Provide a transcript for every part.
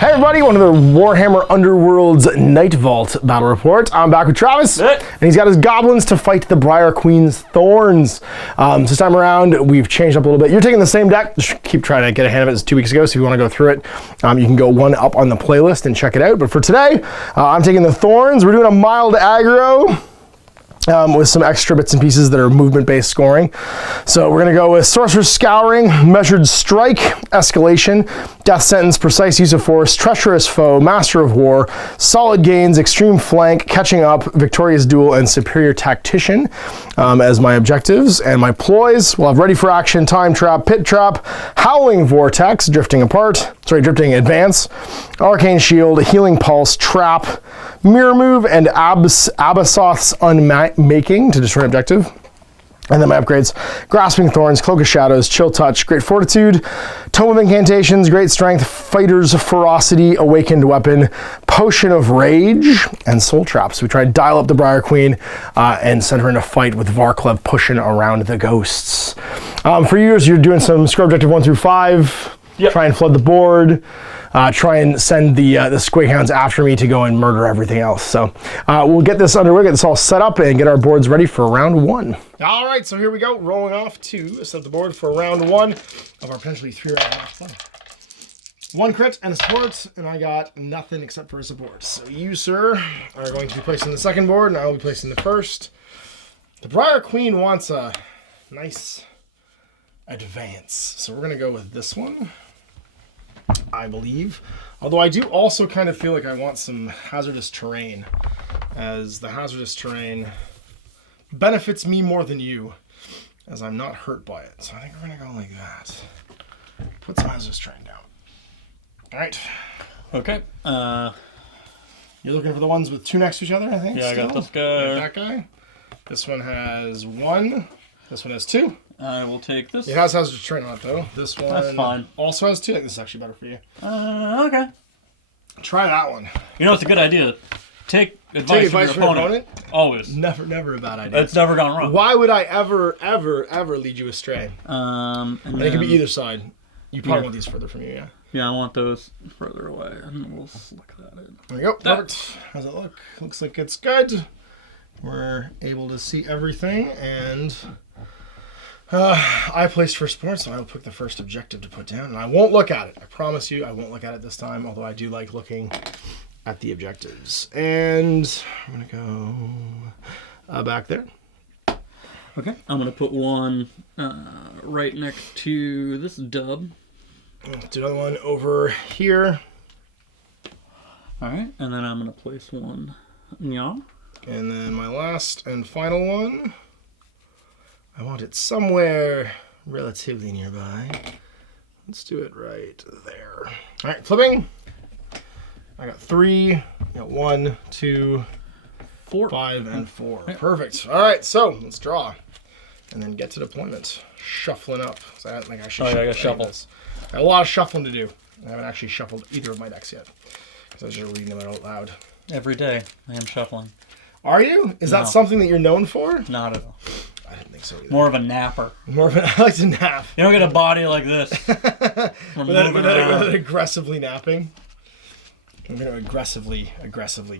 Hey everybody, one of the Warhammer Underworlds Night Vault battle report. I'm back with Travis, and he's got his goblins to fight the Briar Queen's Thorns. This time around, we've changed up a little bit. You're taking the same deck. Just keep trying to get a hand of it. It's 2 weeks ago, so if you want to go through it, you can go one up on the playlist and check it out. But for today, I'm taking the Thorns. We're doing a mild aggro. With some extra bits and pieces that are movement-based scoring. So we're going to go with Sorcerer's Scouring, Measured Strike, Escalation, Death Sentence, Precise Use of Force, Treacherous Foe, Master of War, Solid Gains, Extreme Flank, Catching Up, Victorious Duel, and Superior Tactician as my objectives. And my ploys, we'll have Ready for Action, Time Trap, Pit Trap, Howling Vortex, Drifting Advance, Arcane Shield, Healing Pulse, Trap, Mirror Move, and Abbasoth's Unmaking to destroy an objective. And then my upgrades: Grasping Thorns, Cloak of Shadows, Chill Touch, Great Fortitude, Tome of Incantations, Great Strength, Fighter's Ferocity, Awakened Weapon, Potion of Rage, and Soul Trap. So we try to dial up the Briar Queen and send her in a fight with Varklev pushing around the ghosts. For you, you're doing some score objective 1 through 5. Yep. Try and flood the board. Try and send the Squighounds after me to go and murder everything else. So we'll get this underway, get this all set up, and get our boards ready for round 1. All right, so here we go, rolling off to set the board for round 1 of our potentially 3-round match play. 1 crit and a support, and I got nothing except for a support. So you, sir, are going to be placing the second board, and I will be placing the first. The Briar Queen wants a nice advance, so we're going to go with this one, I believe. Although I do also kind of feel like I want some hazardous terrain, as the hazardous terrain benefits me more than you, as I'm not hurt by it. So I think we're going to go like that. Put some hazardous terrain down. All right. Okay. You're looking for the ones with 2 next to each other, I think? Yeah, still? I got this guy. That guy. This one has 1. This one has 2. I will take this. It has hazardous terrain on it, though. This one That's fine. Also has 2. I think this is actually better for you. Okay. Try that one. You know, it's a good idea. Take advice from your opponent. Always. Never a bad idea. It's never gone wrong. Why would I ever lead you astray? And it can be either side. You probably want these further from you, yeah? Yeah, I want those further away, and we'll look that in. There we go. Perfect. How's it look? Looks like it's good. We're able to see everything, and I placed first board, so I'll pick the first objective to put down, and I won't look at it. I promise you, I won't look at it this time, although I do like looking at the objectives. And I'm going to go back there. Okay. I'm going to put one right next to this dub. Do another one over here. All right, and then I'm going to place one. Yeah. And then my last and final one. I want it somewhere relatively nearby. Let's do it right there. All right, flipping. I got 3. I got 1, 2, 4, 5, and 4. Yeah. Perfect. All right, so let's draw, and then get to deployment. Shuffling up. So I think I should. I got shuffle. This. I got a lot of shuffling to do. I haven't actually shuffled either of my decks yet, because I was just reading them out loud. Every day I am shuffling. Are you? Is that something that you're known for? Not at all. I didn't think so either. More of a napper. I like to nap. You don't get a body like this. without aggressively napping. I'm going to aggressively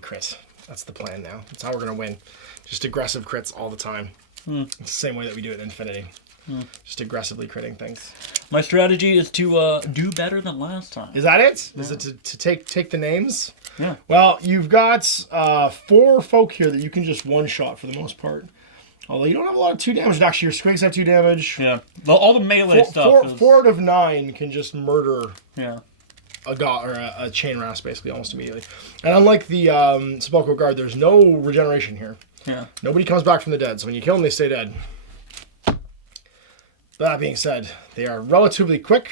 crit. That's the plan now. That's how we're going to win. Just aggressive crits all the time. It's the same way that we do it in Infinity. Just aggressively critting things. My strategy is to do better than last time. Is that it? Yeah. Is it to take the names? Yeah. Well, you've got 4 folk here that you can just one-shot for the most part. Although you don't have a lot of 2 damage. Actually, your Squigs have 2 damage. Yeah. All the melee stuff. 4 out of 9 can just murder a chain rasp basically almost immediately. And unlike the Sepulchral Guard, there's no regeneration here. Yeah. Nobody comes back from the dead. So when you kill them, they stay dead. That being said, they are relatively quick.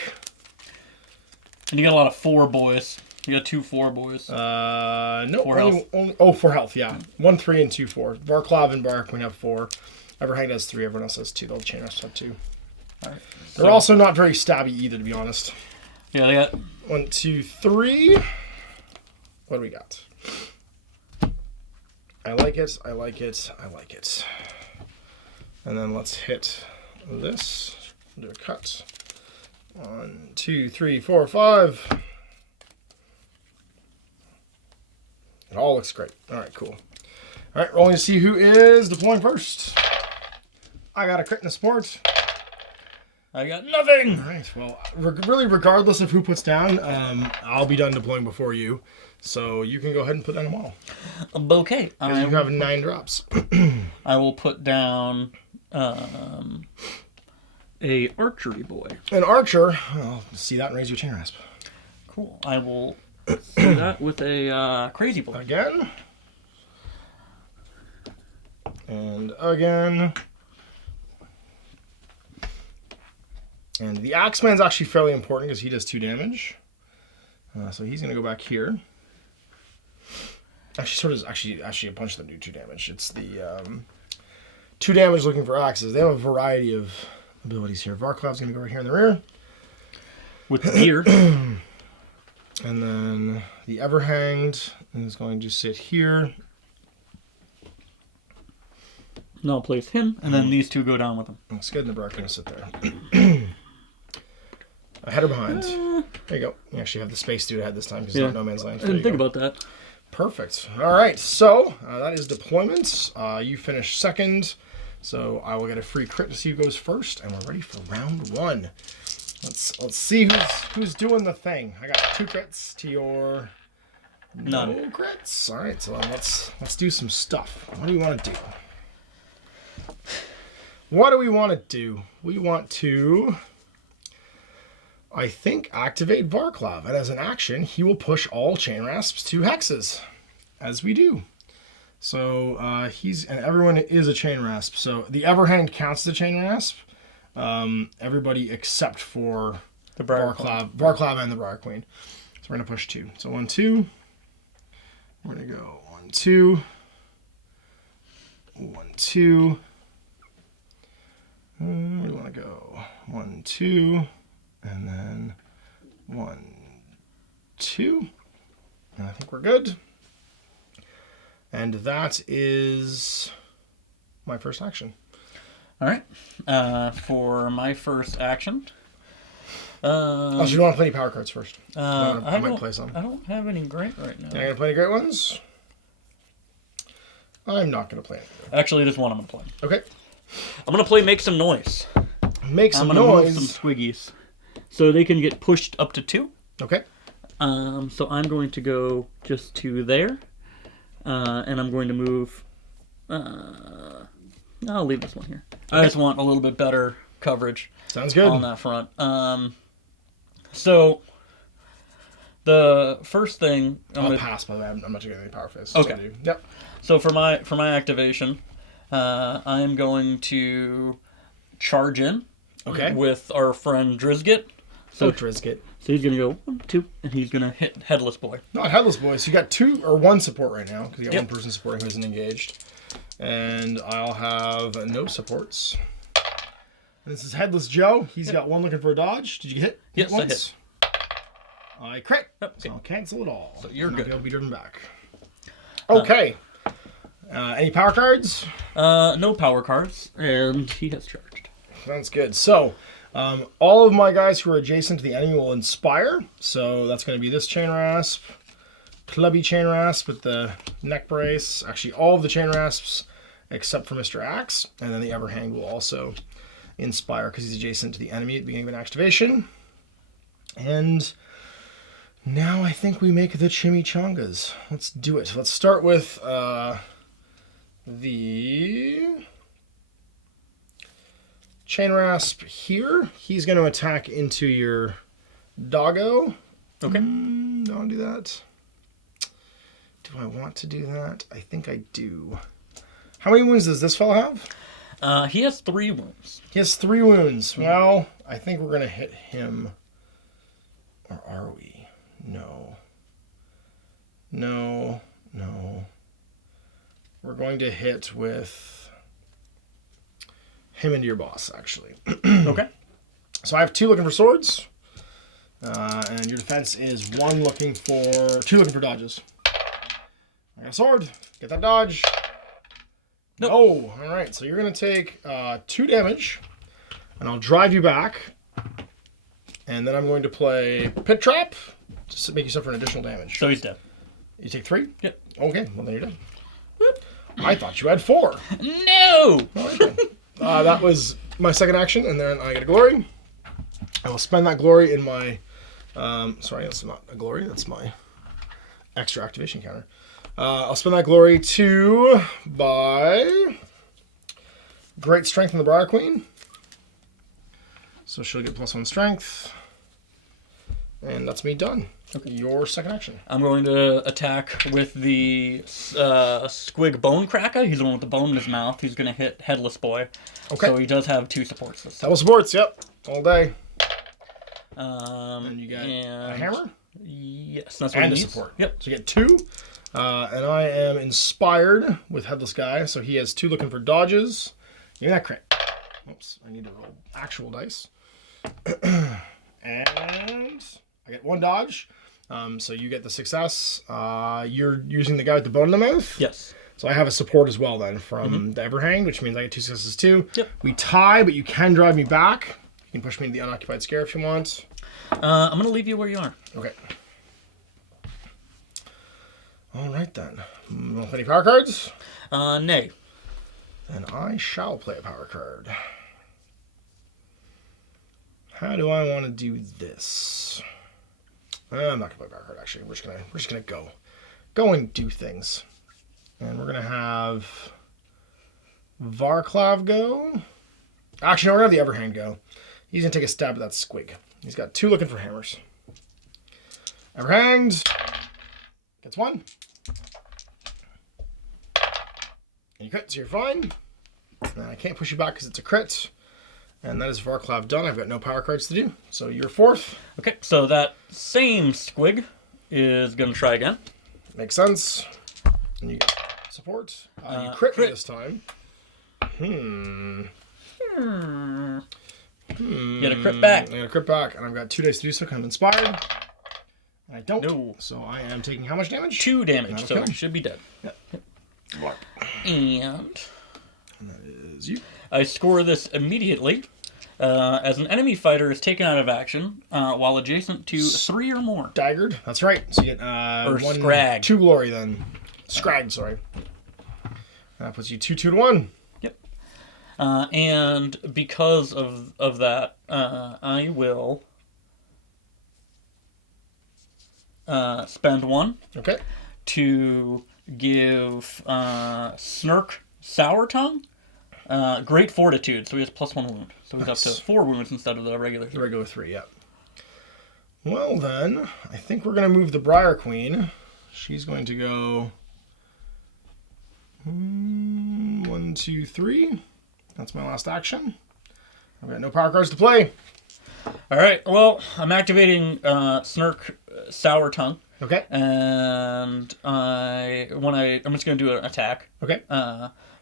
And you got a lot of 4 boys. You got 2 4 boys. No, 4 health. Only 4 health, yeah. 1 3 and 2 4. Varklev and Briar Queen have 4. Everhanged has 3. Everyone else has 2. They'll chain us have 2. All right. They're also not very stabby either, to be honest. Yeah, they got 1 2 3. What do we got? I like it. I like it. I like it. And then let's hit this. Do a cut. 1 2 3 4 5. It all looks great. All right, cool. All right, rolling to see who is deploying first. I got a crit and a support. I got nothing. All right, well, really regardless of who puts down, I'll be done deploying before you. So you can go ahead and put down a model. A bouquet. You have 9 drops. I will put down a archery boy. An archer. I'll see that and raise your chain rasp. Cool. I will do that with a crazy boy. Again. And again. And the Axeman's actually fairly important because he does 2 damage. So he's going to go back here. Actually, so does actually a bunch of them do 2 damage. It's the 2 damage looking for axes. They have a variety of abilities here. Varklav's going to go right here in the rear. With the gear. And then the Everhanged is going to sit here. And I'll place him, and then these 2 go down with him. Looks good, and the Briar Queen will sit there. Ahead or behind? There you go. You actually have the space to do ahead this time because it's not no man's land. I didn't think about that. Perfect. All right, so that is deployment. You finish second, so I will get a free crit to see who goes first, and we're ready for round 1. Let's see who's doing the thing. I got 2 crits to your None. no crits. All right, so let's do some stuff. What do you want to do? What do we want to do? We want to, I think, activate Varklav. And as an action, he will push all chain rasps to hexes, as we do. So and everyone is a chain rasp. So the Everhand counts as a chain rasp. Everybody except for The Briar Varklav and the Briar Queen. So we're going to push 2. So 1, 2. We're going to go 1, 2. 1, 2. We want to go 1, 2, and then 1, 2. And I think we're good. And that is my first action. All right. For my first action. So you don't want to play any power cards first? I might play some. I don't have any great right now. You're going to play any great ones? I'm not going to play any. Actually, there's one I'm going to play. Okay. I'm going to play Make Some Noise. Make some noise. I'm going to move some squiggies. So they can get pushed up to 2. Okay. So I'm going to go just to there. And I'm going to move... I'll leave this one here. Okay. I just want a little bit better coverage. Sounds good. On that front. So the first thing... I'll pass, by the way. I'm not doing any power phase. Okay. Yep. So for my activation... I am going to charge in with our friend Drizgit. So Drizgit. So he's going to go 1, 2, and he's going to hit Headless Boy. Not Headless Boy. So you got 2 or 1 support right now because you got 1 person supporting who isn't engaged. And I'll have no supports. And this is Headless Joe. He's got 1 looking for a dodge. Did you hit? Yes, once? I hit. I crit. Okay. So I'll cancel it all. So you're not good. Be able to be driven back. Okay. Any power cards? No power cards, and he has charged. Sounds good. So, all of my guys who are adjacent to the enemy will inspire. So that's going to be this chain rasp, clubby chain rasp with the neck brace. Actually, all of the chain rasps except for Mr. Axe, and then the Everhang will also inspire because he's adjacent to the enemy at the beginning of an activation. And now I think we make the chimichangas. Let's do it. Let's start with the chain rasp here. He's going to attack into your doggo. Okay. Don't want to do that. Do I want to do that? I think I do. How many wounds does this fellow have? He has 3 wounds. He has 3 wounds. Well, I think we're going to hit him. Or are we? No. No. No. We're going to hit with him into your boss, actually. Okay. So I have 2 looking for swords. And your defense is 2 looking for dodges. I got a sword. Get that dodge. Nope. Oh, all right. So you're going to take 2 damage, and I'll drive you back. And then I'm going to play Pit Trap to make you suffer an additional damage. So he's dead. You take 3? Yep. Okay, well then you're done. I thought you had 4. No! Okay. That was my second action, and then I get a glory. I will spend that glory in my... sorry, that's not a glory. That's my extra activation counter. I'll spend that glory to buy Great Strength in the Briar Queen. So she'll get +1 strength. And that's me done. Okay. Your second action. I'm going to attack with the Squig Bone Cracker. He's the one with the bone in his mouth. He's going to hit Headless Boy. Okay. So he does have 2 supports this time. Double supports, yep. All day. And you got a hammer? Yes, that's what and he a needs. support. Yep. So you get 2. And I am inspired with Headless Guy. So he has 2 looking for dodges. Give me that crit. Oops, I need to roll actual dice. And I get 1 dodge. So you get the success. You're using the guy with the bone in the mouth? Yes. So I have a support as well then from the Everhanged, which means I get 2 successes too. Yep. We tie, but you can drive me back. You can push me into the unoccupied scare if you want. I'm going to leave you where you are. Okay. All right then. Any power cards? Nay. Then I shall play a power card. How do I want to do this? I'm not gonna play a power card actually. We're just gonna go and do things. And we're gonna have Varklav go. Actually, no, we're gonna have the Everhand go. He's gonna take a stab at that squig. He's got 2 looking for hammers. Everhand gets 1. And you crit, so you're fine. And I can't push you back because it's a crit. And that is Varklav done. I've got no power cards to do. So you're 4th. Okay, so that same squig is going to try again. Makes sense. And you get support. You crit this time. You get a crit back. I get a crit back, and I've got 2 days to do so because I'm inspired. And I don't. No. So I am taking how much damage? 2 damage, so kill him. he should be dead. Yep. And that is you. I score this immediately. As an enemy fighter is taken out of action while adjacent to 3 or more. Staggered. That's right. So you get or scragged. 2 glory then. Scragged, sorry. That puts you 2/2/1. Yep. And because of that, I will spend 1. Okay. To give Snirk Sour Tongue great fortitude, so he has +1 wound. So he's up to 4 wounds instead of the regular 3. The regular 3, yeah. Well then, I think we're going to move the Briar Queen. She's going to go 1, 2, 3. That's my last action. I've got no power cards to play. All right. Well, I'm activating Snirk Sour Tongue. Okay. And I'm just going to do an attack. Okay.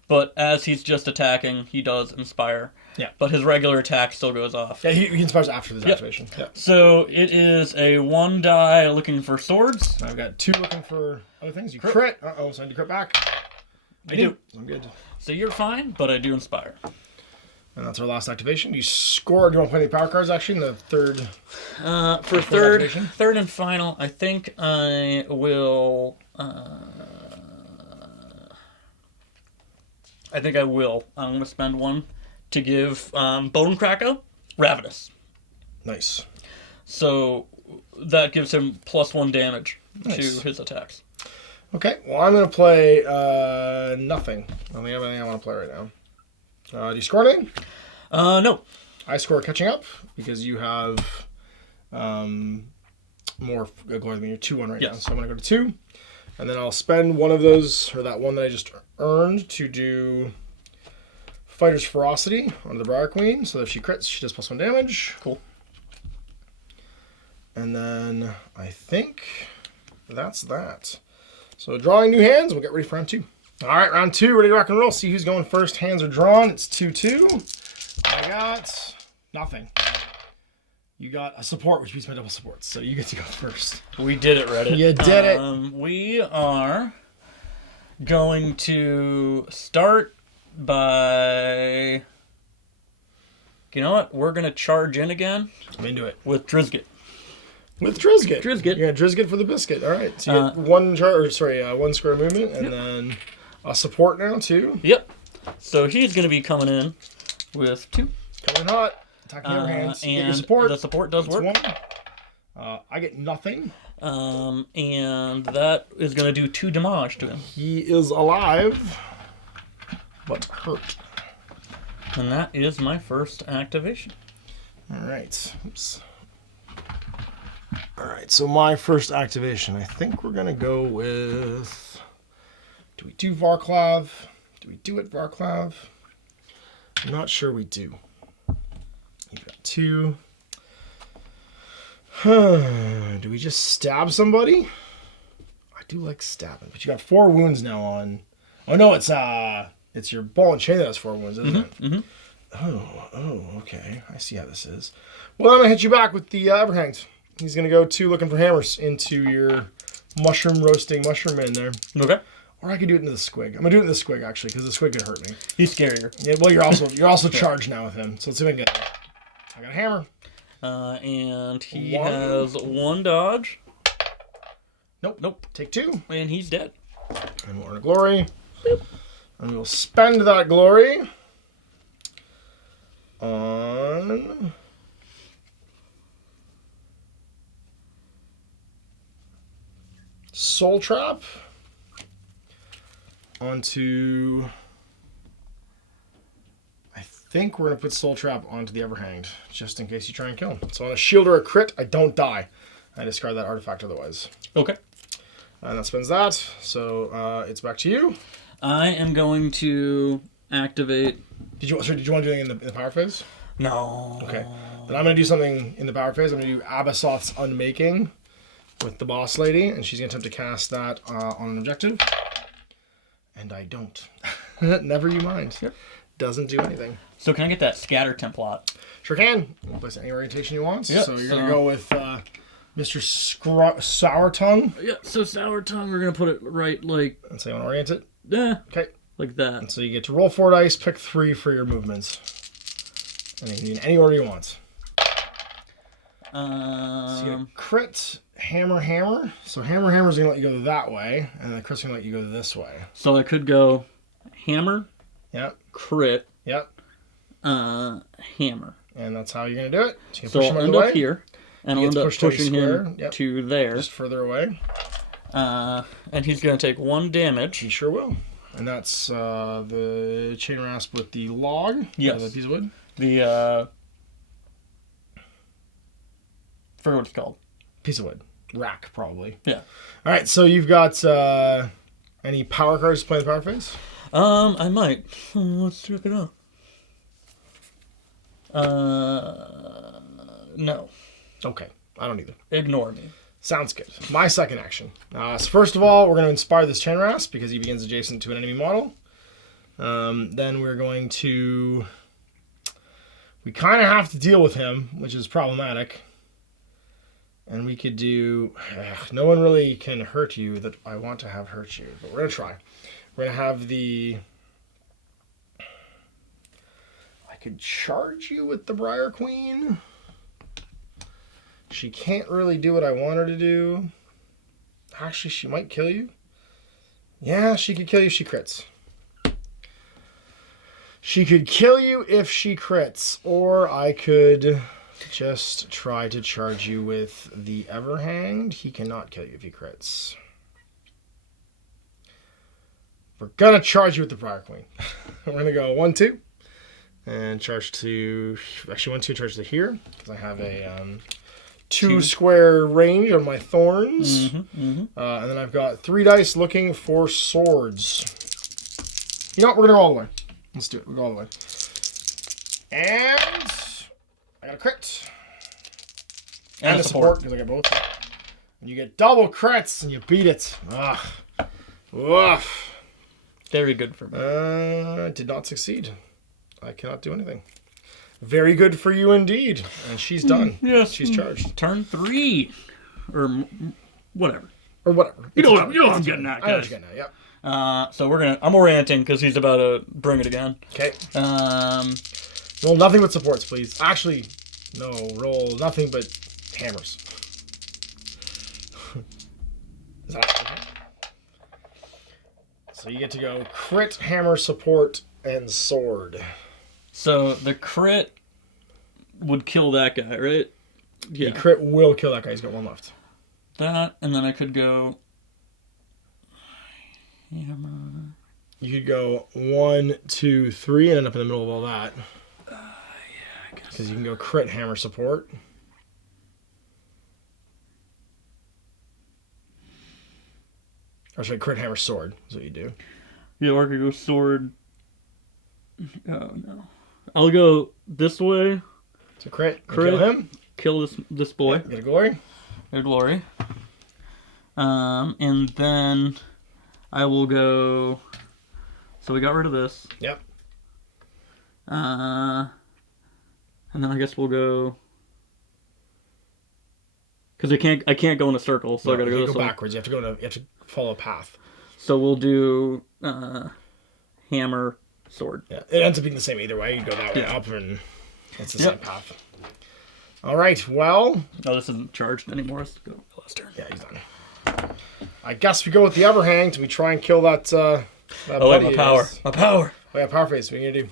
But as he's just attacking, he does inspire. Yeah. But his regular attack still goes off. Yeah, he inspires after this activation. Yeah. So it is a 1 die looking for swords. I've got 2 looking for other things. You crit. Uh-oh, so I need to crit back. I do. I'm good. So you're fine, but I do inspire. And that's our last activation. You score. Do you want to play any power cards actually in the third? For third and final, I think I will. I'm going to spend 1 to give Bone Cracker Ravenous. Nice. So that gives him +1 damage to his attacks. Okay. Well, I'm going to play nothing. I don't think I have anything I want to play right now. Do you score anything? No. I score catching up because you have more glory than me. You're 2-1 right now. So I'm going to go to 2. And then I'll spend 1 of those, or that 1 that I just earned, to do Fighter's Ferocity onto the Briar Queen. So if she crits, she does +1 damage. Cool. And then I think that's that. So drawing new hands, we'll get ready for round 2. All right, round 2, ready to rock and roll. See who's going first. Hands are drawn. It's 2-2. I got nothing. You got a support, which beats my double supports. So you get to go first. We did it, Reddit. You did it. We are going to start by... You know what? We're going to charge in again. I'm into it. With Drizgit. With Trizget. Trizget. Yeah, Trizget for the biscuit. All right. So you get one square movement, and then a support now, too. Yep. So he's going to be coming in with 2. Coming in hot. Attacking the other hands. You get your And support. the support does That's work. 1. I get nothing. And that is going to do 2 damage to him. He is alive, but hurt. And that is my first activation. All right. Oops. All right, so my first activation, I think we're going to go with... Do we do Varklav? Do we do it Varklav? I'm not sure we do. You've got 2. Do we just stab somebody? I do like stabbing, but you got 4 wounds now on... Oh, no, it's your ball and chain that has 4 wounds, isn't it? Mm-hmm. Oh, okay. I see how this is. Well, I'm going to hit you back with the Everhanged. He's going to go 2 looking for hammers into your roasting mushroom in there. Okay. Or I could do it into the squig. I'm going to do it in the squig, actually, because the squig could hurt me. He's scarier. Yeah, well, you're also charged now with him. So let's see if I can get there. I got a hammer. And he 1. has 1 dodge. Nope. Take 2. And he's dead. And we'll earn a glory. Boop. And we'll spend that glory on... Soul Trap onto... I think we're going to put Soul Trap onto the Everhanged, just in case you try and kill him. So on a shield or a crit, I don't die. I discard that artifact otherwise. Okay. And that spends that, so it's back to you. I am going to activate... Did you want to do anything in the power phase? No. Okay. Then I'm going to do something in the power phase. I'm going to do Abasoth's Unmaking with the boss lady, and she's going to attempt to cast that on an objective. And I don't. Never you mind. Yep. Doesn't do anything. So can I get that scatter template? Sure can. You can place any orientation you want. Yep, So you're going to go with Mr. Sour Tongue. Yeah, so Sour Tongue, we're going to put it right like... And so you want to orient it? Yeah. Okay. Like that. And so you get to roll 4 dice, pick 3 for your movements. And you can do in any order you want. So you get a crit, hammer. So hammer is going to let you go that way, and the crit's going to let you go this way. So I could go hammer, Yep. crit, Yep. hammer. And that's how you're going to do it. So you can So push I'll him end out of the up way. here, and You I'll get end to up push to a pushing square. him Yep. to there. Just further away. And he's going to take 1 damage. He sure will. And that's the chain rasp with the log. Yes. The piece of wood. The, forget what it's called. Piece of wood. Rack, probably. Yeah. All right, so you've got any power cards to play in the power phase? I might. Let's look it up. No. Okay, I don't either. Ignore me. Sounds good. My second action. So first of all, we're going to inspire this chain rasp because he begins adjacent to an enemy model. Then we're going to... We kind of have to deal with him, which is problematic. And we could do... no one really can hurt you that I want to have hurt you, but we're going to try. We're going to have the... I could charge you with the Briar Queen. She can't really do what I want her to do. Actually, she might kill you. Yeah, she could kill you if she crits. She could kill you if she crits. Or I could just try to charge you with the Everhanged. He cannot kill you if he crits. We're going to charge you with the Briar Queen. We're going to go 1-2. And charge to... Actually, 1-2 charge to here. Because I have a... 2 square range on my thorns. And then I've got 3 dice looking for swords. You know what? We're going to go all the way. Let's do it. We'll go all the way. And I got a crit. And a support, because I got both. And you get double crits, and you beat it. Ugh. Woof. Very good for me. Did not succeed. I cannot do anything. Very good for you indeed. And she's done. Yes. She's charged. Turn 3. Or whatever. Or whatever. You know what I'm getting at, I know what guys. you're getting at, yep. So I'm orienting because he's about to bring it again. Okay. Um, Roll nothing but supports, please. Actually, no. Roll nothing but hammers. Is that okay? So you get to go crit, hammer, support, and sword. So the crit would kill that guy, right? Yeah. The crit will kill that guy. He's got one left. That, and then I could go hammer. You could go 1, 2, 3, and end up in the middle of all that. Yeah, I guess. Because you can go crit, hammer, support. Or sorry, crit, hammer, sword is what you do. Yeah, or I could go sword. Oh, no. I'll go this way. So crit. Crit. Kill him. Kill this boy. Yep, get a glory. Get a glory. And then I will go... So we got rid of this. Yep. And then I guess we'll go... Because I can't go in a circle, so I gotta go this way. Backwards. You have to follow a path. So we'll do hammer, sword. Yeah, it ends up being the same either way. You go that way up, and it's the same path. All right. Well. Oh, this isn't charged anymore. Let's go last turn. Yeah, he's done. I guess we go with the overhang till we try and kill that. That my power. My power. Oh yeah, power phase. What are you gonna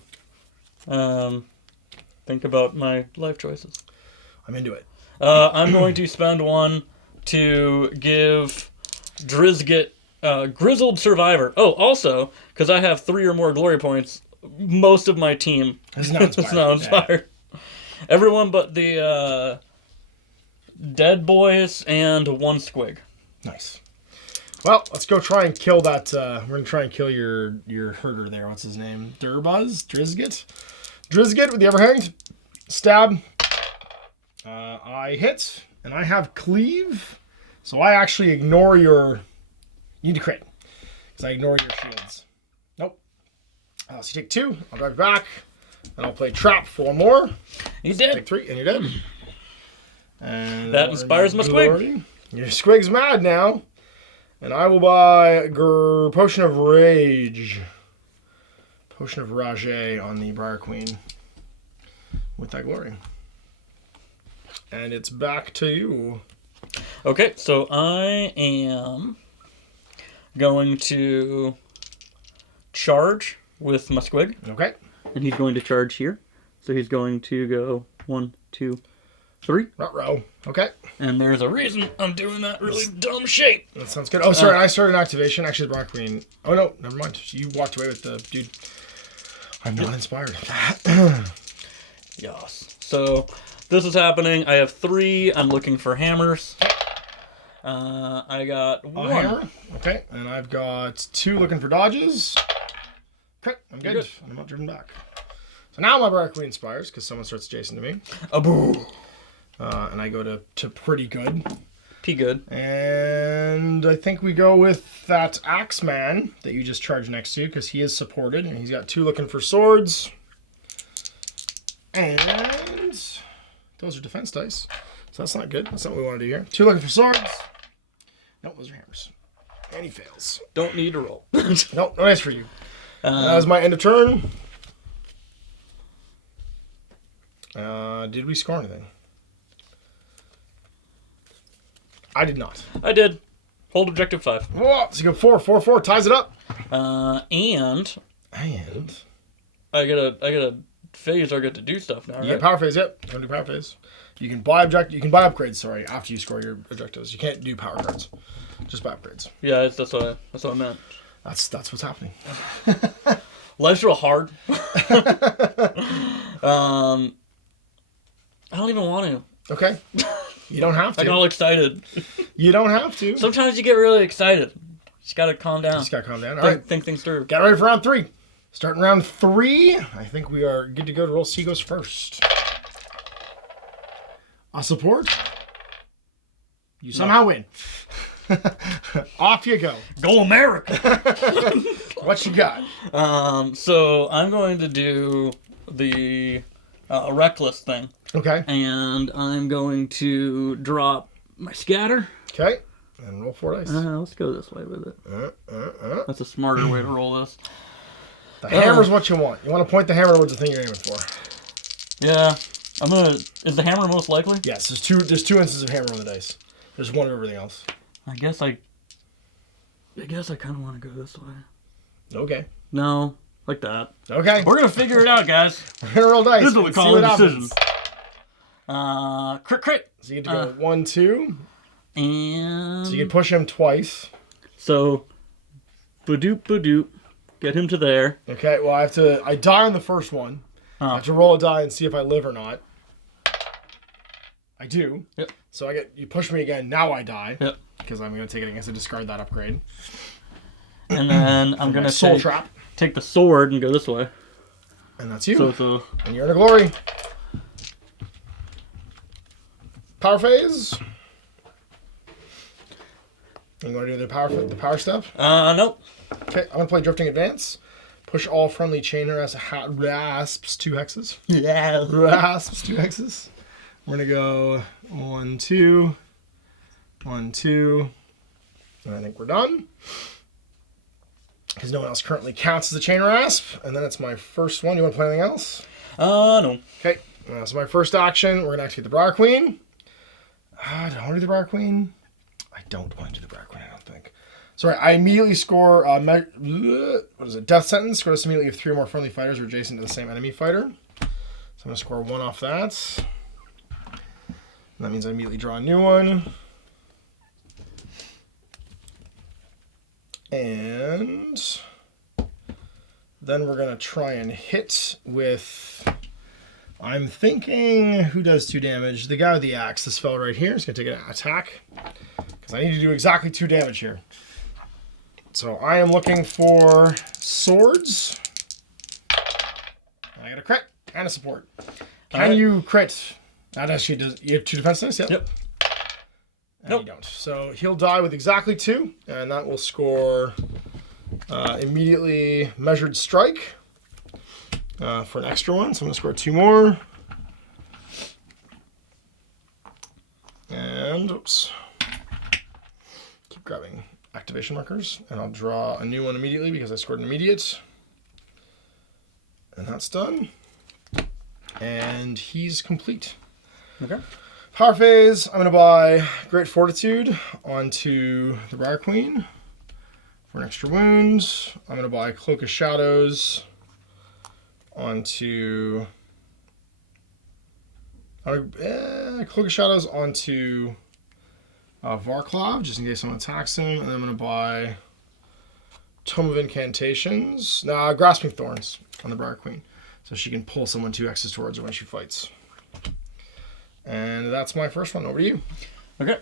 do? Think about my life choices. I'm into it. I'm going to spend one to give Drizgit Grizzled Survivor. Oh, also, because I have 3 or more glory points, most of my team is not inspired. It's not inspired. Yeah. Everyone but the dead boys and 1 squig. Nice. Well, let's go try and kill that. We're going to try and kill your herder there. What's his name? Durbuzz? Drizgit? Drizgit with the overhanged. Stab. I hit, and I have cleave, so I actually ignore your... You need to crit, because I ignore your shields. Nope. So you take 2, I'll drive back, and I'll play trap 4 more. He's dead. Take 3, and you're dead. And that inspires my squig. Your squig's mad now. And I will buy Potion of Rage. Potion of Rage on the Briar Queen. With that glory. And it's back to you. Okay, so I am going to charge with my squig. Okay. And he's going to charge here. So he's going to go 1, 2, 3. Ruh-roh. Okay. And there's a reason I'm doing that really dumb shape. That sounds good. Oh, sorry, I started an activation. Actually, the Briar Queen. Oh, no, never mind. You walked away with the dude. I'm not inspired. Yes. So this is happening. I have 3. I'm looking for hammers. I got 1. Hammer. Okay. And I've got 2 looking for dodges. Okay, I'm good. I'm not driven back. So now my Briar Queen inspires because someone starts chasing to me. Boo. And I go to pretty good. P good. And I think we go with that Axeman that you just charged next to because he is supported and he's got 2 looking for swords. And those are defense dice. So that's not good. That's not what we want to do here. 2 looking for swords. Nope, those are hammers. And he fails. Don't need to roll. Nope, no dice for you. That was my end of turn. Did we score anything? I did not. I did. Hold objective 5. Whoa, so you go 4, 4, 4, ties it up. And I get a phase. I get to do stuff now. You get power phase. Yep, you can do power phase. You can buy upgrades. Sorry, after you score your objectives, you can't do power cards. Just buy upgrades. Yeah, that's what I meant. That's what's happening. Life's real hard. I don't even want to. Okay. You don't have to. I got all excited. You don't have to. Sometimes you get really excited. Just gotta calm down. Just gotta calm down. All right. Think things through. Get ready for round 3. Starting round 3. I think we are good to go to roll. C goes first. A support. You somehow win. Off you go. Go America. What you got? So I'm going to do the reckless thing. Okay. And I'm going to drop my scatter. Okay. And roll 4 dice. Let's go this way with it. That's a smarter way to roll this. The hammer's what you want. You want to point the hammer towards the thing you're aiming for. Yeah. Is the hammer most likely? Yes. There's two instances of hammer on the dice. There's 1 of everything else. I guess I I guess I kind of want to go this way. Okay. No, like that. Okay. We're gonna figure it out, guys. We're gonna roll dice. This is what we and call see a what decision. happens. Crit. So you get to go 1, 2. And So you can push him twice. so, badoop. Get him to there. Okay, well I die on the first one. Oh. I have to roll a die and see if I live or not. I do. Yep. So you push me again, now I die. Yep. Because I'm gonna take it against to discard that upgrade. And then I'm gonna Soul Trap. take the sword and go this way. And that's you. So it's a And you're in a glory. Power phase. You want to do the power step? nope. Okay, I'm gonna play Drifting Advance. Push all friendly chain rasps 2 hexes. Yeah. Rasps 2 hexes. We're gonna go 1, 2, 1, 2, and I think we're done. Because no one else currently counts as a chain rasp, and then it's my first one. You want to play anything else? No. Okay, so my first action, we're gonna activate the Briar Queen. Do I want to do the Briar Queen? I don't want to do the Briar Queen, I don't think. Sorry, I immediately score, what is it, Death Sentence. Score this immediately if 3 or more friendly fighters are adjacent to the same enemy fighter. So I'm going to score 1 off that. And that means I immediately draw a new one. And then we're going to try and hit with... I'm thinking, who does 2 damage? The guy with the axe, this fella right here, is going to take an attack. Because I need to do exactly 2 damage here. So I am looking for swords. I got a crit and a support. Can you crit? That actually does. You have 2 defense dice? Yep. And you don't. So he'll die with exactly 2. And that will score immediately measured strike. For an extra one, so I'm going to score 2 more. And, oops. Keep grabbing activation markers. And I'll draw a new one immediately because I scored an immediate. And that's done. And he's complete. Okay. Power phase, I'm going to buy Great Fortitude onto the Briar Queen for an extra wound. I'm going to buy Cloak of Shadows onto Cloak of Shadows onto Varklav, just in case someone attacks him. And then I'm going to buy Tome of Incantations. Grasping Thorns on the Briar Queen. So she can pull someone 2 X's towards her when she fights. And that's my first one. Over to you. Okay.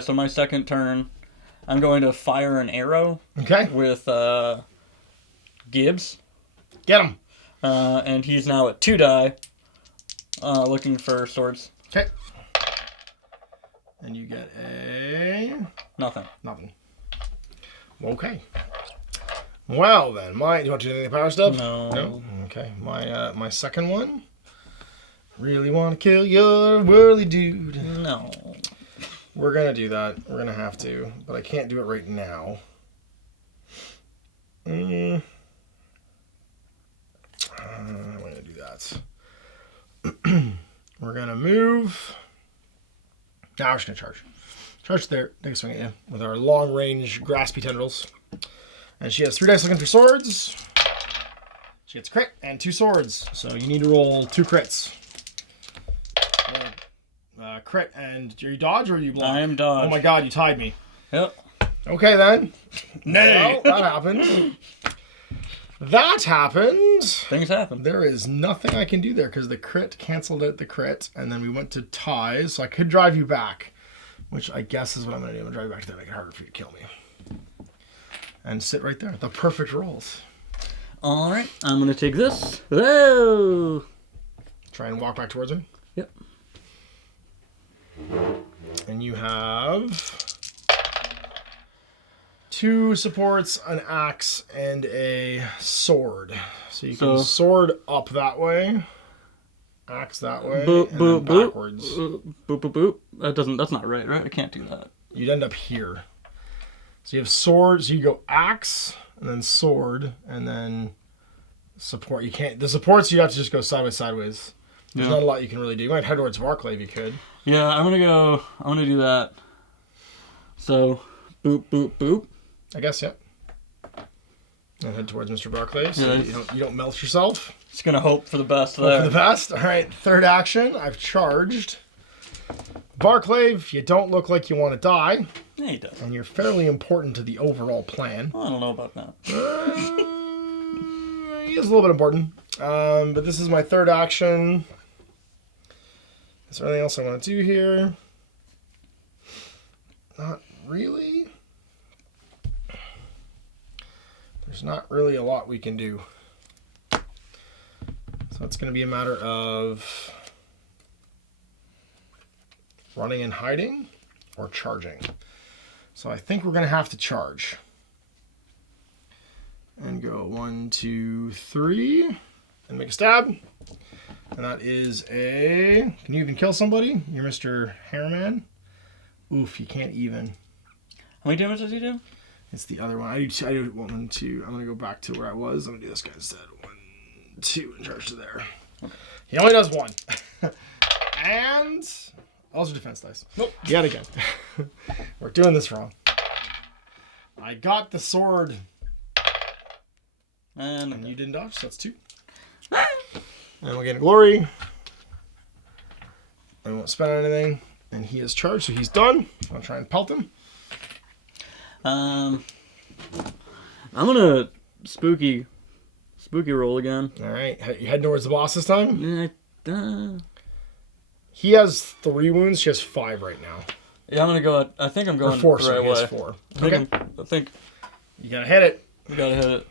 So my second turn, I'm going to fire an arrow. Okay. With Gibbs. Get him. And he's now at 2 die, looking for swords. Okay. And you get a... Nothing. Okay. Well then, do you want to do any power stuff? No. Okay. My second one. Really want to kill your whirly dude. No. We're gonna do that. We're gonna have to, but I can't do it right now. I'm gonna do that. We're gonna move. Now we're just gonna charge. Charge there. Take a swing at you with our long range graspy tendrils. And she has 3 dice looking for swords. She gets a crit and 2 swords. So you need to roll 2 crits. Crit, and do you dodge or do you block? I am dodge. Oh my god, you tied me. Yep. Okay then. Nay. Well, that happened. That happened. Things happen. There is nothing I can do there because the crit canceled out the crit, and then we went to ties, so I could drive you back, which I guess is what I'm going to do. I'm going to drive you back to there, make it harder for you to kill me. And sit right there. The perfect rolls. Alright, I'm going to take this. Whoa! Try and walk back towards me. Yep. And you have 2 supports, an axe, and a sword. So you can sword up that way, axe that way, and then backwards. Boop. That's not right? I can't do that. You'd end up here. So you have sword, so you go axe, and then sword, and then support. You can't, the supports you have to just go sideways. There's not a lot you can really do. You might head towards Varklave if you could. Yeah, I'm gonna do that. So, boop, boop, boop. I guess, yeah. And head towards Mr. Barclay, so Yeah. you don't melt yourself. Just gonna hope for the best Hope there. for the best. All right, third action. I've charged. Barclay, you don't look like you want to die, Yeah, he does. and you're fairly important to the overall plan. I don't know about that. He is a little bit important. But this is my third action. Is there anything else I want to do here? Not really. There's not really a lot we can do. So it's going to be a matter of running and hiding or charging. So I think we're going to have to charge. And go 1, 2, 3. And make a stab. And that is a... Can you even kill somebody? You're Mr. Hairman. Oof, you can't even. How many damage does he do? It's the other one. I do 1, 2. I'm going to go back to where I was. I'm going to do this guy instead. 1, 2, and charge to there. Okay. He only does 1. And... Also defense dice. Nope. Yet again. We're doing this wrong. I got the sword. And you didn't dodge, so that's 2. And we'll get a glory. I won't spend anything. And he is charged, so he's done. I'll try and pelt him. I'm gonna spooky roll again. Alright, you heading towards the boss this time? Yeah, He has 3 wounds, she has 5 right now. I'm gonna go. I think I'm going Or 4, the so right he has way. 4. Okay. Okay. I think You gotta hit it. we gotta hit it.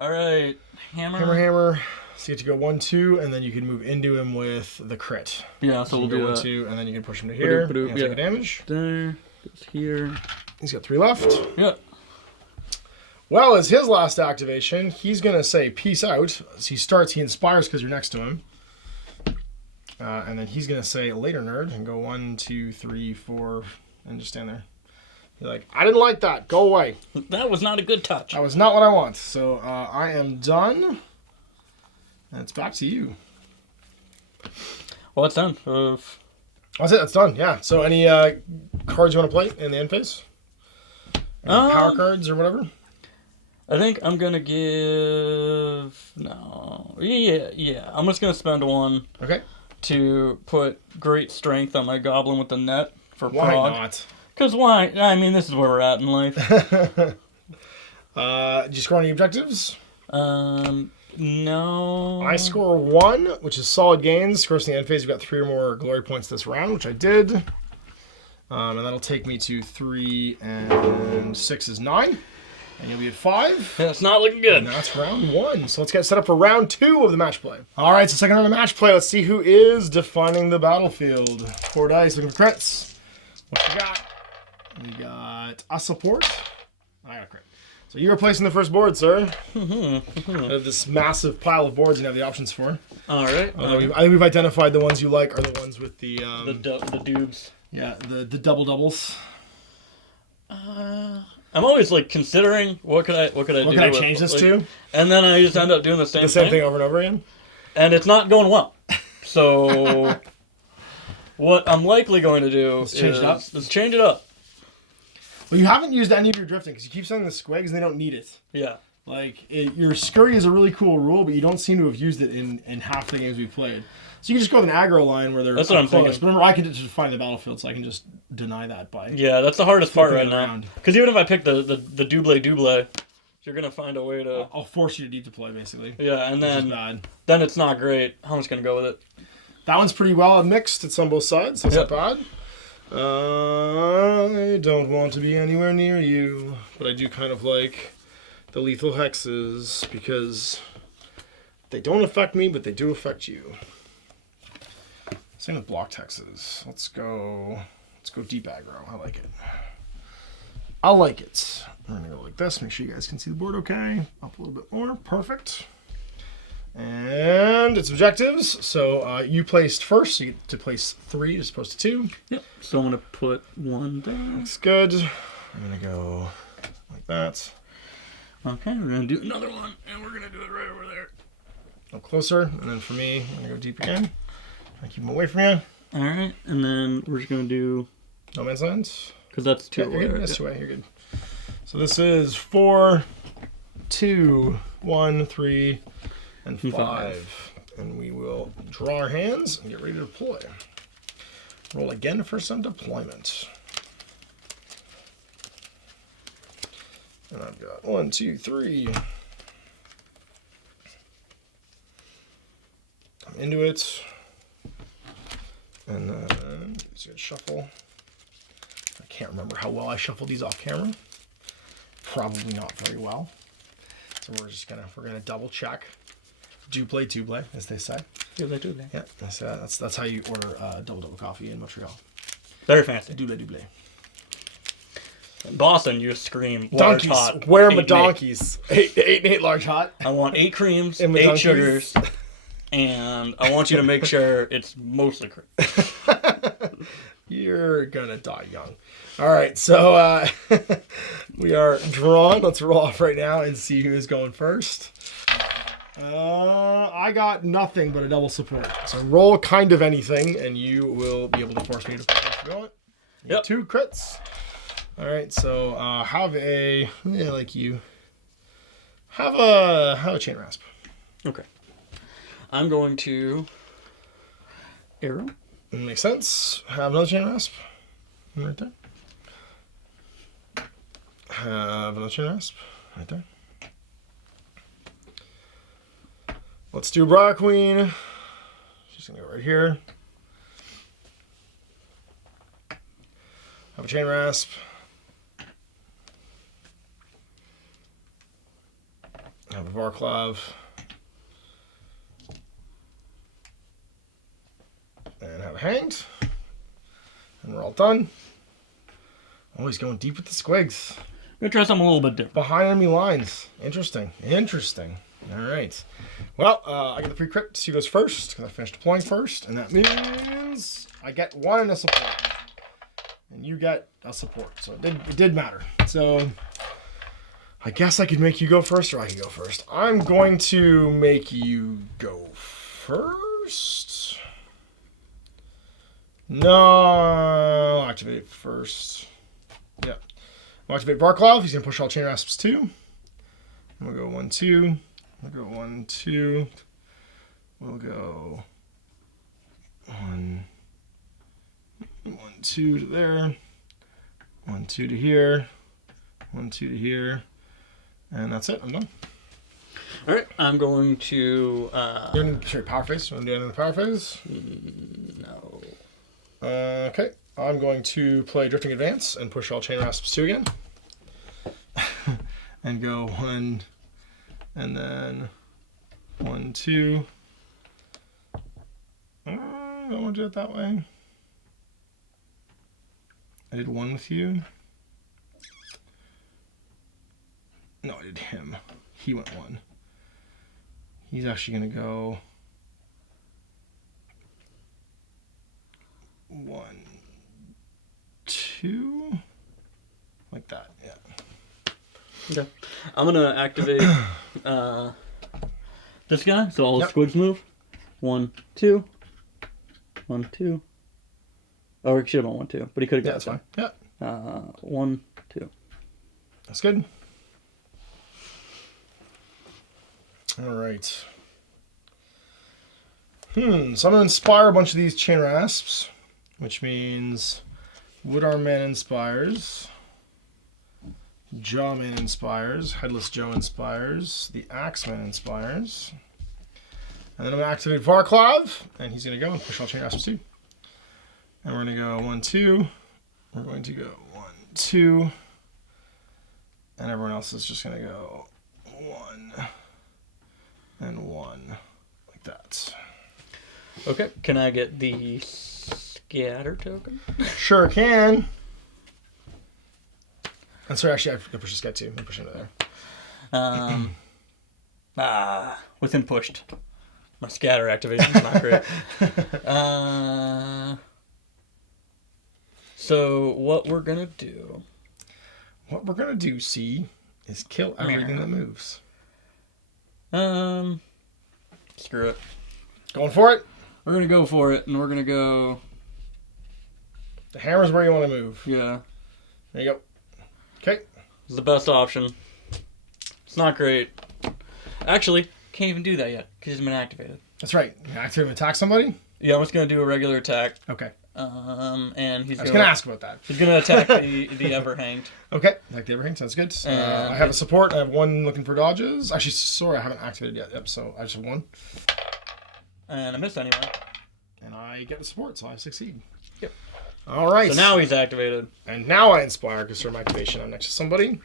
All right, hammer. Hammer. So you have to go 1, 2, and then you can move into him with the crit. Yeah, so we'll you go do 1, that. 2, and then you can push him to here. Ba-doop, And yeah. take a damage. There, goes here. He's got 3 left. Yeah. Well, as his last activation, he's going to say peace out. As he starts, he inspires because you're next to him. And then he's going to say later, nerd, and go 1, 2, 3, 4, and just stand there. You're like, I didn't like that. Go away. That was not a good touch. That was not what I want. So I am done. And it's back to you. Well, it's done. That's it. That's done. Yeah. So any cards you want to play in the end phase? Any power cards or whatever? I think I'm gonna give Yeah. I'm just gonna spend 1 Okay. to put great strength on my goblin with the net for Why prog. not? Because why? I mean, this is where we're at in life. Did you score any objectives? No. I score 1, which is solid gains. Of course, in the end phase, you've got 3 or more glory points this round, which I did. And that'll take me to 3 and 6 is 9. And you'll be at 5. Yeah, it's not looking good. And that's round 1. So let's get set up for round 2 of the match play. All right, so second round of match play. Let's see who is defining the battlefield. 4 dice, looking for crits. What you got? We got a support. I got a crit. So you're replacing the first board, sir. Out of this massive pile of boards you have the options for. All right. I think we've identified the ones you like are the ones with the the dubs. yeah, the double doubles. I'm always like considering what could I do? What can I change this to? And then I just end up doing the same thing over and over again. And it's not going well. So what I'm likely going to do is change it up. Let's change it up. Well, you haven't used any of your drifting because you keep sending the squigs and they don't need it. Yeah. Like, your scurry is a really cool rule, but you don't seem to have used it in half the games we've played. So you can just go with an aggro line where they're That's what I'm close. thinking. But remember, I can just find the battlefield, so I can just deny that by... Yeah, that's the hardest part right flipping it now. around. Because even if I pick the double, you're going to find a way to... I'll force you to deep deploy, basically. Yeah, and Which is bad. then it's not great. I'm just going to go with it. That one's pretty well mixed. It's on both sides, so it's not bad. I don't want to be anywhere near you, but I do kind of like the lethal hexes because they don't affect me, but they do affect you. Same with blocked hexes. Let's go deep aggro. I like it. I like it. I'm gonna go like this. Make sure you guys can see the board okay. Up a little bit more. Perfect. And it's objectives. So you placed first, so you get to place 3 as opposed to 2. Yep. So I'm going to put 1 down. Looks good. I'm going to go like that. Okay, we're going to do another one, and we're going to do it right over there. Go closer, and then for me, I'm going to go deep again. I keep them away from you. All right, and then we're just gonna do No man's lands. because that's 2 Yeah, away. you're good. Right? That's 2 away. You're good. So this is 4, 2, 1, 3, and 5. And we will draw our hands and get ready to deploy. Roll again for some deployment. And I've got 1, 2, 3. I'm into it. And then let's get shuffle. I can't remember how well I shuffled these off camera. Probably not very well. So we're gonna double check. Do play, as they say. Do play. Yeah, that's how you order double coffee in Montreal. Very fancy. Do play. In Boston, you scream large Donkeys. hot. Where are my 8 and 8. donkeys? 8 and 8 large hot. I want 8 creams, And 8 donkeys. sugars, and I want you to make sure it's mostly cream. You're gonna die young. All right, so we are drawn. Let's roll off right now and see who is going first. I got nothing but a double support. So roll kind of anything, and you will be able to force me to go it. Yep. 2 crits. All right, so have a like you have a chain rasp. Okay. I'm going to arrow. Makes sense. Have another chain rasp. Right there. Have another chain rasp. Right there. Let's do Briar Queen. She's gonna go right here. Have a chain rasp. Have a Varclav. And have a hanged. And we're all done. Oh, he's going deep with the squigs. I'm going to try something a little bit different. Behind enemy lines. Interesting. All right. Well, I get the free crit. She goes first because I finished deploying first. And that means I get 1 and a support. And you get a support. So it did matter. So I guess I could make you go first or I could go first. I'm going to make you go first. No, I'll activate it first. Yeah. I'll activate Varclav. He's going to push all chain rasps too. We'll go 1, 2. We'll go 1, 2. We'll go 1, 2 to there. 1, 2 to here. 1, 2 to here. And that's it. I'm done. All right. I'm going to... power phase. Want to do anything in the power phase? No. Okay. I'm going to play Drifting Advance and push all chain rasps 2 again. And go 1, and then 1, 2. I don't want to do it that way. I did 1 with you. No, I did him. He went 1. He's actually going to go 1, 2, like that. Yeah. Okay. I'm going to activate this guy, so all the squigs move. 1, 2. 1, 2. Oh, he should have won 1, 2, but he could have got that's fine. Yeah. 1, 2. That's good. All right. So I'm going to inspire a bunch of these chain rasps, which means Woodarm inspires, Jawman inspires, Headless Joe inspires, the Axeman inspires, and then I'm going to activate Varclav, and he's going to go and push all chain rasps too. And we're going to go 1, 2. We're going to go 1, 2. And everyone else is just going to go 1 and 1, like that. Okay. Can I get the scatter token? Sure can. And sorry, actually, I forgot to push the scat too. I'm pushing it there. Within pushed. My scatter activation is not great. So what we're gonna do? What we're gonna do, see, is kill everything that moves. Screw it. Going for it? We're gonna go for it, and we're gonna go The hammer's where you want to move. Yeah. There you go. Okay. It's the best option. It's not great. Actually, can't even do that yet because he's been activated. That's right. You activate him, attack somebody? Yeah, I'm just going to do a regular attack. Okay. And he's I was going to ask about that. He's going to attack the Ever-Hanged. Okay. Attack the Everhang. Sounds good. I have a support. I have one looking for dodges. Actually, sorry, I haven't activated yet. Yep, so I just have one. And I missed anyway. And I get the support, so I succeed. Yep. All right. So now he's activated. And now I inspire because from activation I'm next to somebody.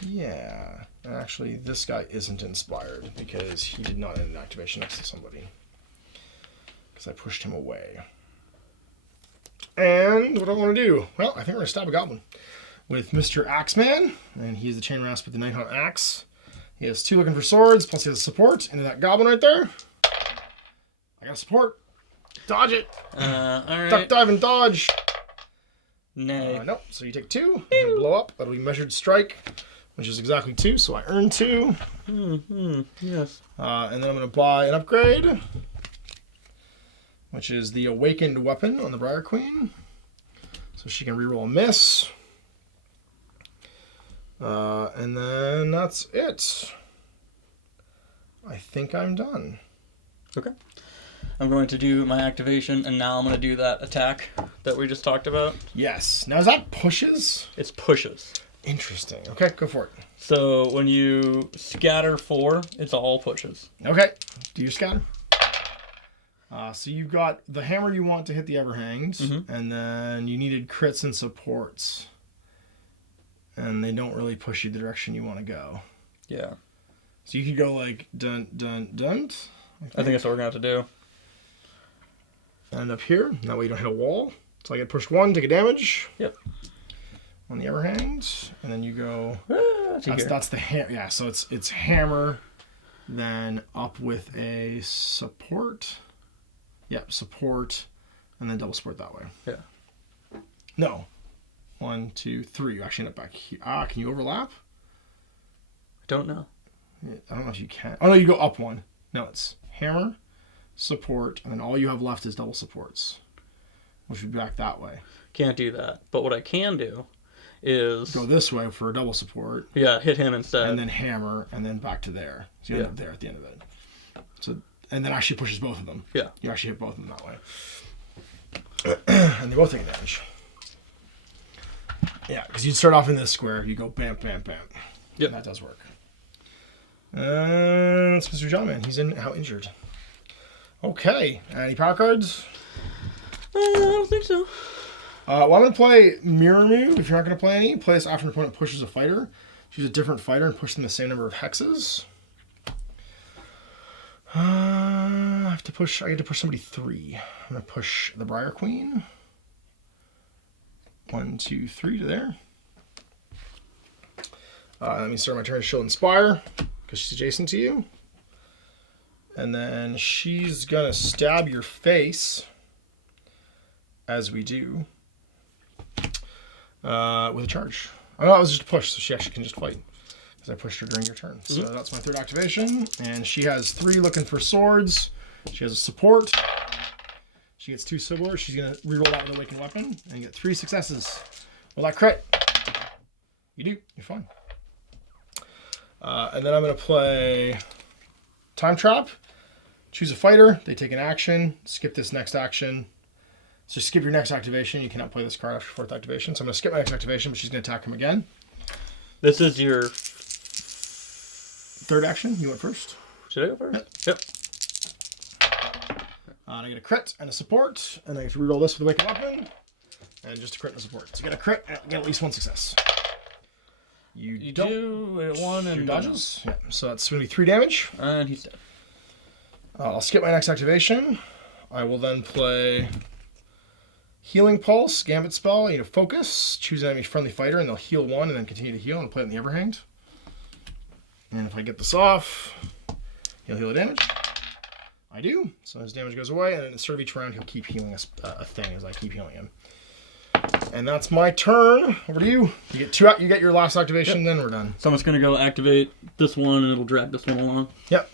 Yeah. Actually, this guy isn't inspired because he did not end an activation next to somebody. Because I pushed him away. And what do I want to do? Well, I think we're going to stab a goblin with Mr. Axeman. And he's the chain rasp with the Nighthaunt Axe. He has 2 looking for swords, plus he has support into that goblin right there. I got support. Dodge it. Alright. Duck, dive, and dodge. Nay. Nope. So you take 2. And blow up. That'll be measured strike, which is exactly 2. So I earn 2. Yes. And then I'm going to buy an upgrade, which is the Awakened Weapon on the Briar Queen. So she can reroll a miss. And then that's it. I think I'm done. Okay. I'm going to do my activation, and now I'm going to do that attack that we just talked about. Yes. Now, is that pushes? It's pushes. Interesting. Okay, go for it. So when you scatter 4, it's all pushes. Okay. Do your scatter. So you've got the hammer you want to hit the Everhanged, and then you needed crits and supports. And they don't really push you the direction you want to go. Yeah. So you could go like dun dun dun. I think that's what we're going to have to do. And up here. That way you don't hit a wall. So I get pushed 1, take a damage. Yep. On the Everhanged. And then you go. That's the hammer. Yeah, so it's hammer, then up with a support. Yep, support, and then double support that way. Yeah. No. 1, 2, 3. You actually end up back here. Can you overlap? I don't know. I don't know if you can. Oh, no, you go up 1. No, it's hammer, support, and then all you have left is double supports, which would be back that way. Can't do that. But what I can do is... Go this way for a double support. Yeah, hit him instead. And then hammer, and then back to there. So you end up there at the end of it. So, and then actually pushes both of them. Yeah. You actually hit both of them that way. And they both take damage. Yeah, because you'd start off in this square, you go bam, bam, bam. Yep. And that does work. That's Mr. John, man. He's how injured. Okay. Any power cards? I don't think so. Well, I'm going to play Mirror Move. If you're not going to play any, play this after an opponent pushes a fighter. Choose a different fighter and push them the same number of hexes. I get to push somebody 3. I'm going to push the Briar Queen. 1, 2, 3 to there. Let me start my turn to She'll Inspire, because she's adjacent to you. And then she's going to stab your face, as we do, with a charge. Oh, no, it was just a push, so she actually can just fight, because I pushed her during your turn. So that's my 3rd activation, and she has 3 looking for swords. She has a support. She gets 2 Sibblers. She's going to reroll that with an Awakened Weapon, and get 3 successes. Will that crit? You do. You're fine. And then I'm going to play Time Trap. Choose a fighter. They take an action. Skip this next action. So skip your next activation. You cannot play this card after 4th activation. So I'm going to skip my next activation, but she's going to attack him again. This is your... 3rd action. You went first. Should I go first? Yep. And I get a crit and a support. And I get to reroll this with a Awakened Weapon. And just a crit and a support. So you get a crit and get at least 1 success. You don't. Do 1 and... dodges. Yeah, so that's going to be 3 damage. And he's dead. I'll skip my next activation. I will then play Healing Pulse, Gambit spell. You need to focus, choose an enemy friendly fighter, and they'll heal 1 and then continue to heal and play it in the Everhanged. And if I get this off, he'll heal the damage. I do. So his damage goes away, and then at the start of each round, he'll keep healing a thing as I keep healing him. And that's my turn. Over to you. You get 2. You get your last activation, then we're done. So I'm just going to go activate this one, and it'll drag this one along. Yep.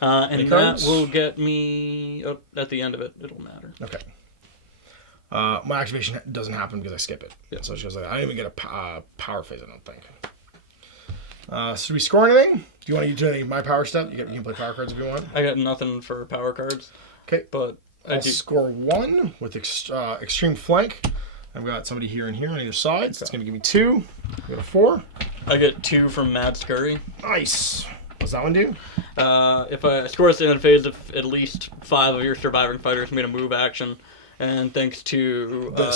And that cards? will get me up at the end of it. It'll matter. Okay. My activation doesn't happen because I skip it. Yeah. So it shows like I don't even get a power phase, I don't think. So do we score anything? Do you want to use any of my power stuff? You can play power cards if you want. I got nothing for power cards. Okay. But I'll score 1 with extreme flank. I've got somebody here and here on either side. So it's going to give me 2. I got a 4. I get 2 from Mad Scurry. Nice. What's that one do? If I score at the end of the phase, if at least 5 of your surviving fighters made a move action, and thanks to the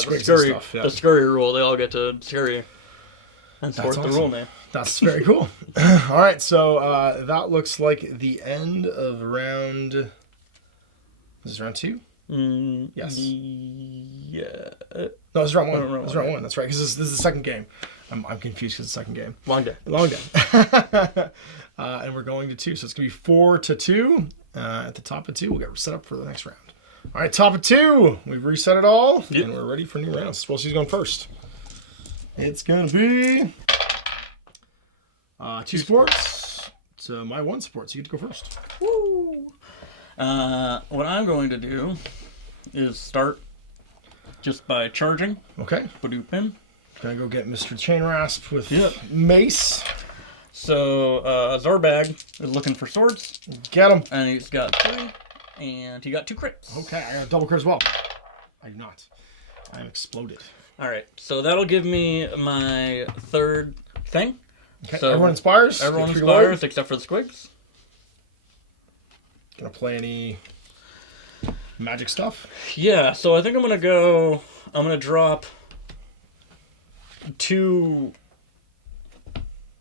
Scurry rule, they all get to Scurry. And support the rule name. That's very cool. All right, so that looks like the end of round. Is this round 2? Yes. Yeah. No, it's round 1. It's round 1. That's right. Because this is the second game. I'm confused because it's the second game. Long day. Long day. And we're going to 2, so it's gonna be 4-2. At the top of 2, we'll get set up for the next round. All right, top of 2. We've reset it all, and we're ready for new rounds. Well, she's going first. It's gonna be 2 sports. So my 1 sport, so you get to go first. Woo! What I'm going to do is start just by charging. Okay. Badoop-in. Gonna go get Mr. Chain Rasp with mace. So Zarbag is looking for swords. Get him. And he's got 3, and he got 2 crits. Okay, I got a double crit as well. I do not. I am exploded. All right, so that'll give me my 3rd thing. Okay, so everyone inspires. Everyone inspires except for the squigs. Gonna play any magic stuff? Yeah, so I think I'm gonna drop 2.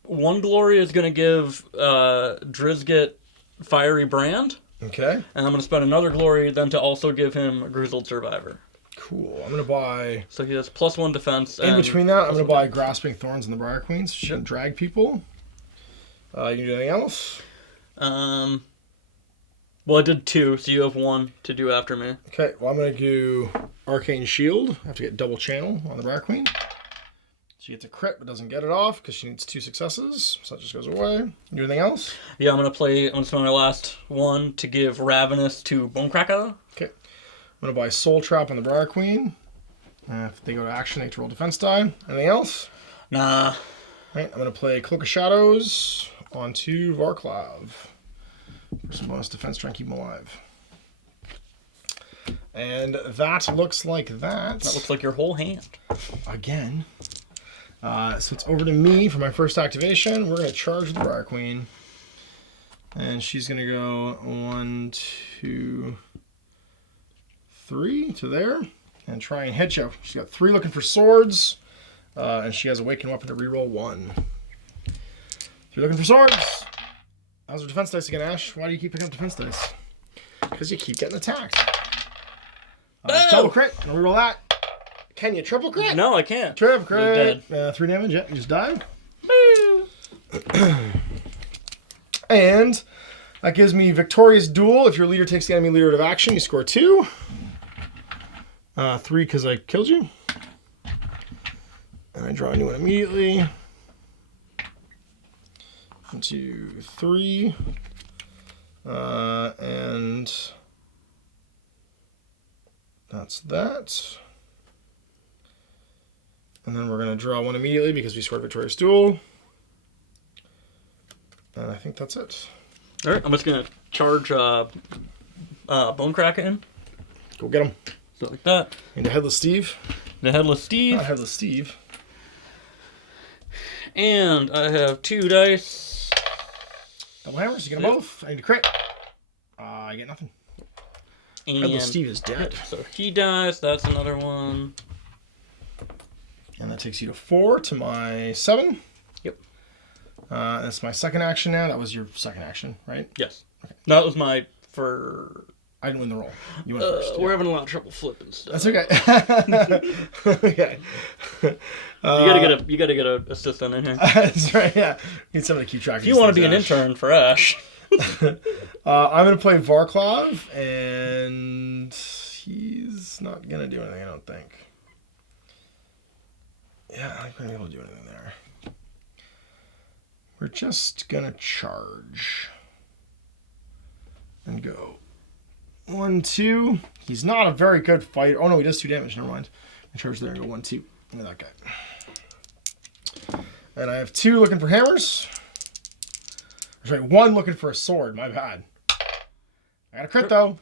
1 glory is gonna give Drizzt Fiery Brand. Okay. And I'm gonna spend another glory then to also give him Grizzled Survivor. Cool. I'm gonna buy. So he has +1 defense. In between that, I'm gonna buy Grasping Thorns and the Briar Queen. So she doesn't drag people. You can do anything else? Well, I did 2, so you have 1 to do after me. Okay. Well, I'm gonna do Arcane Shield. I have to get double channel on the Briar Queen. She gets a crit, but doesn't get it off because she needs 2 successes. So that just goes away. Do anything else? Yeah, I'm gonna spend my last 1 to give Ravenous to Bonecracker. Okay. I'm gonna buy Soul Trap on the Briar Queen. If they go to action, they get to roll defense die. Anything else? Nah. Right. I'm gonna play Cloak of Shadows onto Varklav for some bonus defense, try and keep him alive. And that looks like that. That looks like your whole hand. Again. So it's over to me for my first activation. We're going to charge the Briar Queen. And she's going to go 1, 2, 3 to there. And try and hit you. She's got 3 looking for swords. And she has Awakened Weapon to reroll 1. 3 looking for swords. How's her defense dice again, Ash? Why do you keep picking up defense dice? Because you keep getting attacked. Double crit. And reroll that. Can you triple crit? No, I can't. Triple crit. 3 damage. Yeah, you just died. And that gives me Victorious Duel. If your leader takes the enemy leader out of action, you score 2. 3 because I killed you. And I draw a new one immediately. 1, 2, 3. And that's that. And then we're going to draw 1 immediately because we scored Victorious Duel. And I think that's it. All right, I'm just going to charge Bonecracker in. Go get him. So like that. And the Headless Steve. The Headless Steve. Not Headless Steve. And I have 2 dice. Double hammers, you get them both. I need to crit. I get nothing. And Headless Steve is dead. So he dies, that's another one. And that takes you to 4 to my 7. Yep. That's my second action now. That was your second action, right? Yes. Okay. No, that was my for. I didn't win the roll. You went first. We're having a lot of trouble flipping stuff. That's okay. Okay. You gotta get a assistant in here. That's right. Yeah. Need somebody to keep track of. If you want to be an intern for Ash. I'm gonna play Varklav, and he's not gonna do anything. I don't think. Yeah, I'm not gonna be able to do anything there. We're just gonna charge. And go 1, 2. He's not a very good fighter. Oh no, he does 2 damage. Never mind. I charge there and go 1, 2. Look at that guy. And I have 2 looking for hammers. Sorry, 1 looking for a sword. My bad. I got a crit though.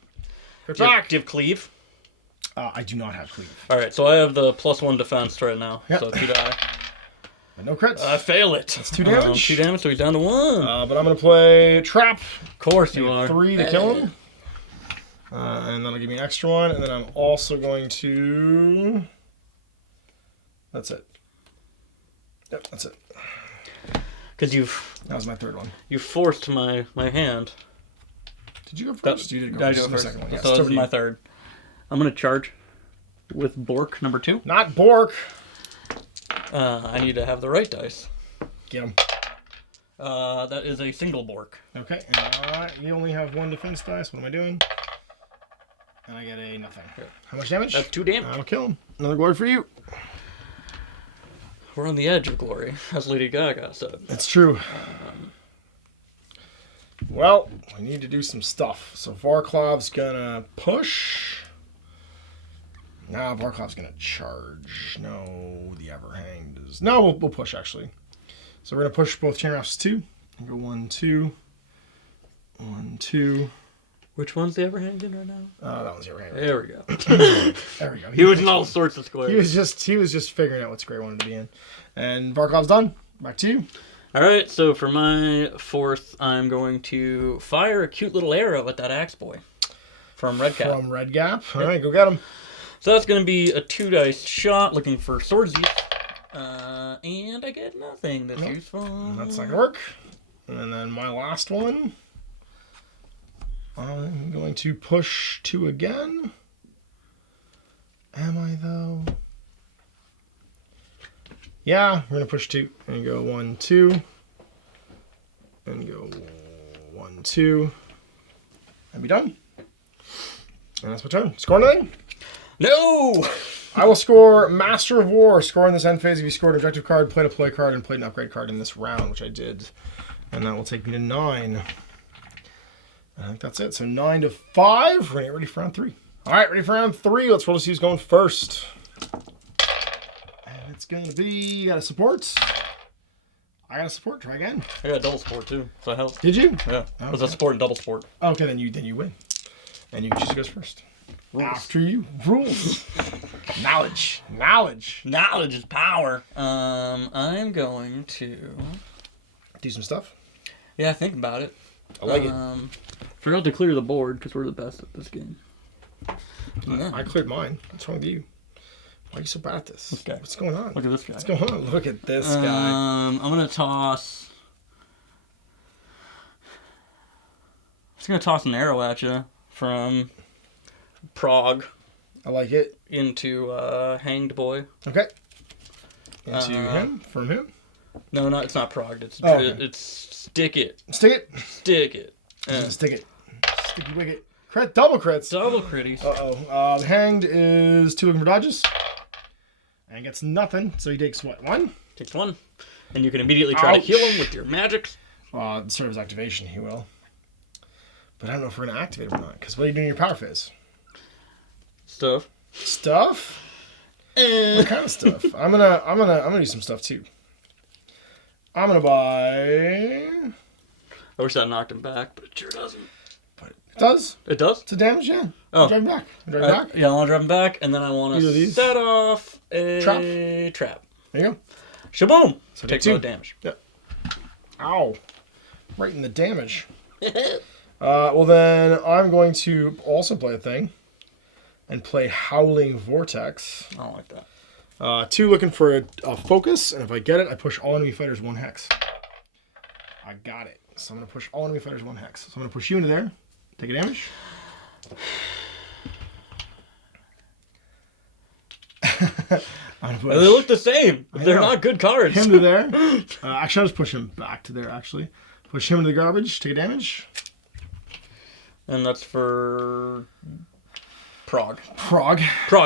Crit back. Do you have cleave? I do not have cleave. All right, so I have the +1 defense right now. Yep. So 2 die. But no crits. I fail it. That's 2 damage. 2 damage, so he's down to 1. But I'm gonna play trap. Of course you are. 3 to kill him. And that'll give me an extra 1. And then I'm also going to. That's it. Yep, that's it. Because that was my 3rd one. You forced my hand. Did you go first? You did go first. The second one. Yes, so this is my 3rd. I'm gonna charge with Bork number 2. Not Bork. I need to have the right dice. Get him. That is a single Bork. Okay. You only have 1 defense dice. What am I doing? And I get a nothing. How much damage? That's 2 damage. I'll kill him. Another glory for you. We're on the edge of glory, as Lady Gaga said. That's true. Well, we need to do some stuff. So Varklov's gonna push. Nah, Varklov's gonna charge. No, the Everhanged is. No, we'll push actually. So we're gonna push both chain rafts 2. And go 1, 2. 1, 2. Which one's the Everhanged in right now? That one's the Everhanged. There we go. There we go. He was in all sorts of squares. He was just figuring out what square he wanted to be in. And Varklov's done. Back to you. All right, so for my 4th, I'm going to fire a cute little arrow at that axe boy from Red Gap. From Red Gap. All right, go get him. So that's going to be a 2 dice shot, looking for swordsies. And I get nothing that's useful. That's not going to work. And then my last one, I'm going to push 2 again. Am I, though? Yeah, we're going to push 2. And go 1, 2. And go 1, 2. And be done. And that's my turn. Score anything? No! I will score Master of War. Score in this end phase if you scored an objective card, played a play card, and played an upgrade card in this round, which I did. And that will take me to 9. I think that's it. So 9 to 5. We're going to get ready for round 3. All right, ready for round 3. Let's roll to see who's going first. And it's going to be, you got a support. I got a support. Try again. I got a double support too, so I helped. Did you? Yeah. Okay. It was a support and double support. Okay, then you win. And you choose who goes first. Rules. After you. Rules. Knowledge. Knowledge. Knowledge is power. I'm going to do some stuff. Yeah, think about it. I like it. Forgot to clear the board because we're the best at this game. I cleared mine. What's wrong with you? Why are you so bad at this? Okay. What's going on? Look at this guy. What's going on? Look at this guy. I'm gonna toss. I'm just gonna toss an arrow at you from Prague. I like it. Into Hanged Boy. Okay. Into him? From him? No, it's not Prague. It's it's Stick It. Stick It? Stick It. Stick It. Sticky wicket. Crit, double crits. Double critties. The Hanged is 2 looking for dodges. And gets nothing, so he takes what, 1? Takes 1. And you can immediately try to heal him with your magics. Sort of his activation, he will. But I don't know if we're going to activate him or not, because what are you doing in your power phase? Stuff. Stuff? What kind of stuff? I'm gonna do some stuff too. I'm gonna buy. I wish that knocked him back, but it sure doesn't. But it does. It does? It's a damage, yeah. Oh. Drive him back. Drive him back. Yeah, I want to drive him back, and then I want to set off a trap. There you go. Shaboom! So take 2 damage. Yep. Ow. Right in the damage. Well then, I'm going to also play a thing. And play Howling Vortex. I don't like that. 2 looking for a focus, and if I get it, I push all enemy fighters 1 hex. I got it. So I'm going to push all enemy fighters 1 hex. So I'm going to push you into there. Take a damage. They look the same. They're not good cards. Him to there. Actually, I'll just push him back to there, actually. Push him into the garbage. Take a damage. And that's for... Prague. Prague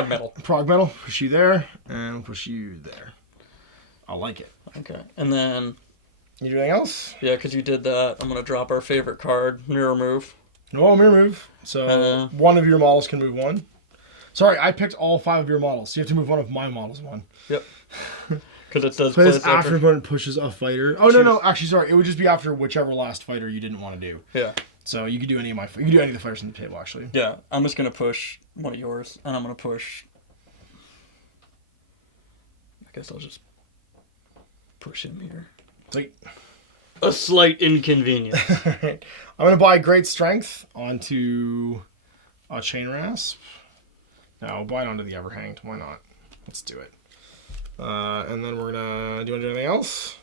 metal. Prague metal. Push you there, and we'll push you there. I like it. Okay. And then... You do anything else? Yeah, because you did that. I'm going to drop our favorite card, Mirror Move. No mirror move. So one of your models can move one. Sorry, I picked all 5 of your models. So you have to move one of my models one. Yep. Because it says play this after an opponent pushes a fighter. Oh, no. Actually, sorry. It would just be after whichever last fighter you didn't want to do. Yeah. So you could do any of you could do any of the fighters on the table, actually. Yeah, I'm just gonna push one of yours, and I'm gonna push. I guess I'll just push him here. Sweet. A slight inconvenience. I'm gonna buy Great Strength onto a Chain Rasp. No, I'll buy it onto the Everhanged. Why not? Let's do it. And then we're gonna. Do you want to do anything else?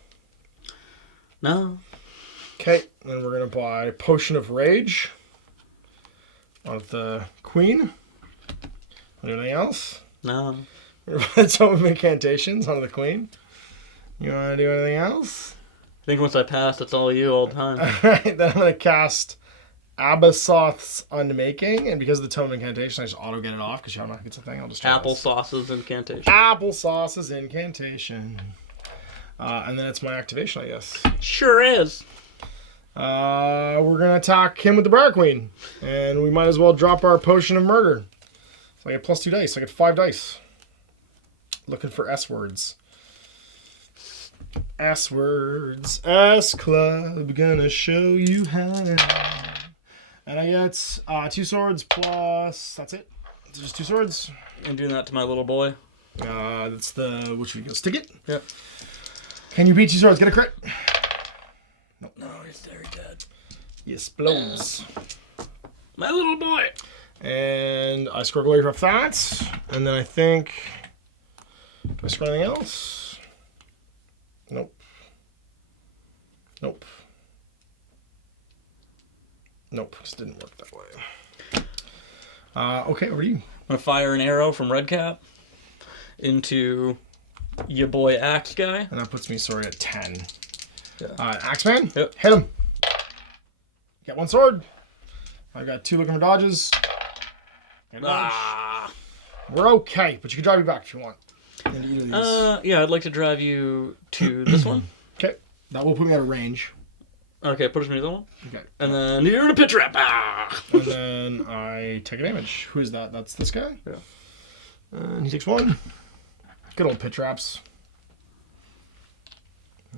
No. Okay, then we're gonna buy Potion of Rage on the Queen. Want to do anything else? No. We're gonna buy some of Incantations on the Queen. You want to do anything else? I think once I pass, it's all you all the time. Alright, then I'm gonna cast Abbasoth's Unmaking, and because of the Tome of Incantation, I just auto get it off because you know it's a thing. I'll just Applesauce's Incantation. Applesauce's Incantation. And then it's my activation, I guess. Sure is. We're gonna attack him with the Briar Queen, and we might as well drop our Potion of Murder. So I get +2 dice. I get 5 dice. Looking for S words. S words. S Club. Gonna show you how. And I get 2 swords plus. That's it. It's just 2 swords. I'm doing that to my little boy. That's the which we go stick it. Yep. Can you beat 2 swords? Get a crit. Nope. No, he's very dead. He explodes. My little boy. And I score glory off that. And then I think. Do I score anything else? Nope. Nope. Nope. This didn't work that way. Okay, over to you. I'm going to fire an arrow from Redcap into your boy Axe Guy. And that puts me, sorry, at 10. Yeah. Axeman? Yep. Hit him. Get 1 sword. I got 2 looking for dodges. We're okay, but you can drive me back if you want. Into either of these. Yeah, I'd like to drive you to this one. Okay. That will put me out of range. Okay, push me to the one. Okay. And then you're in a pitch trap. And then I take a damage. Who is that? That's this guy? Yeah. And he takes 1. Good old pit traps.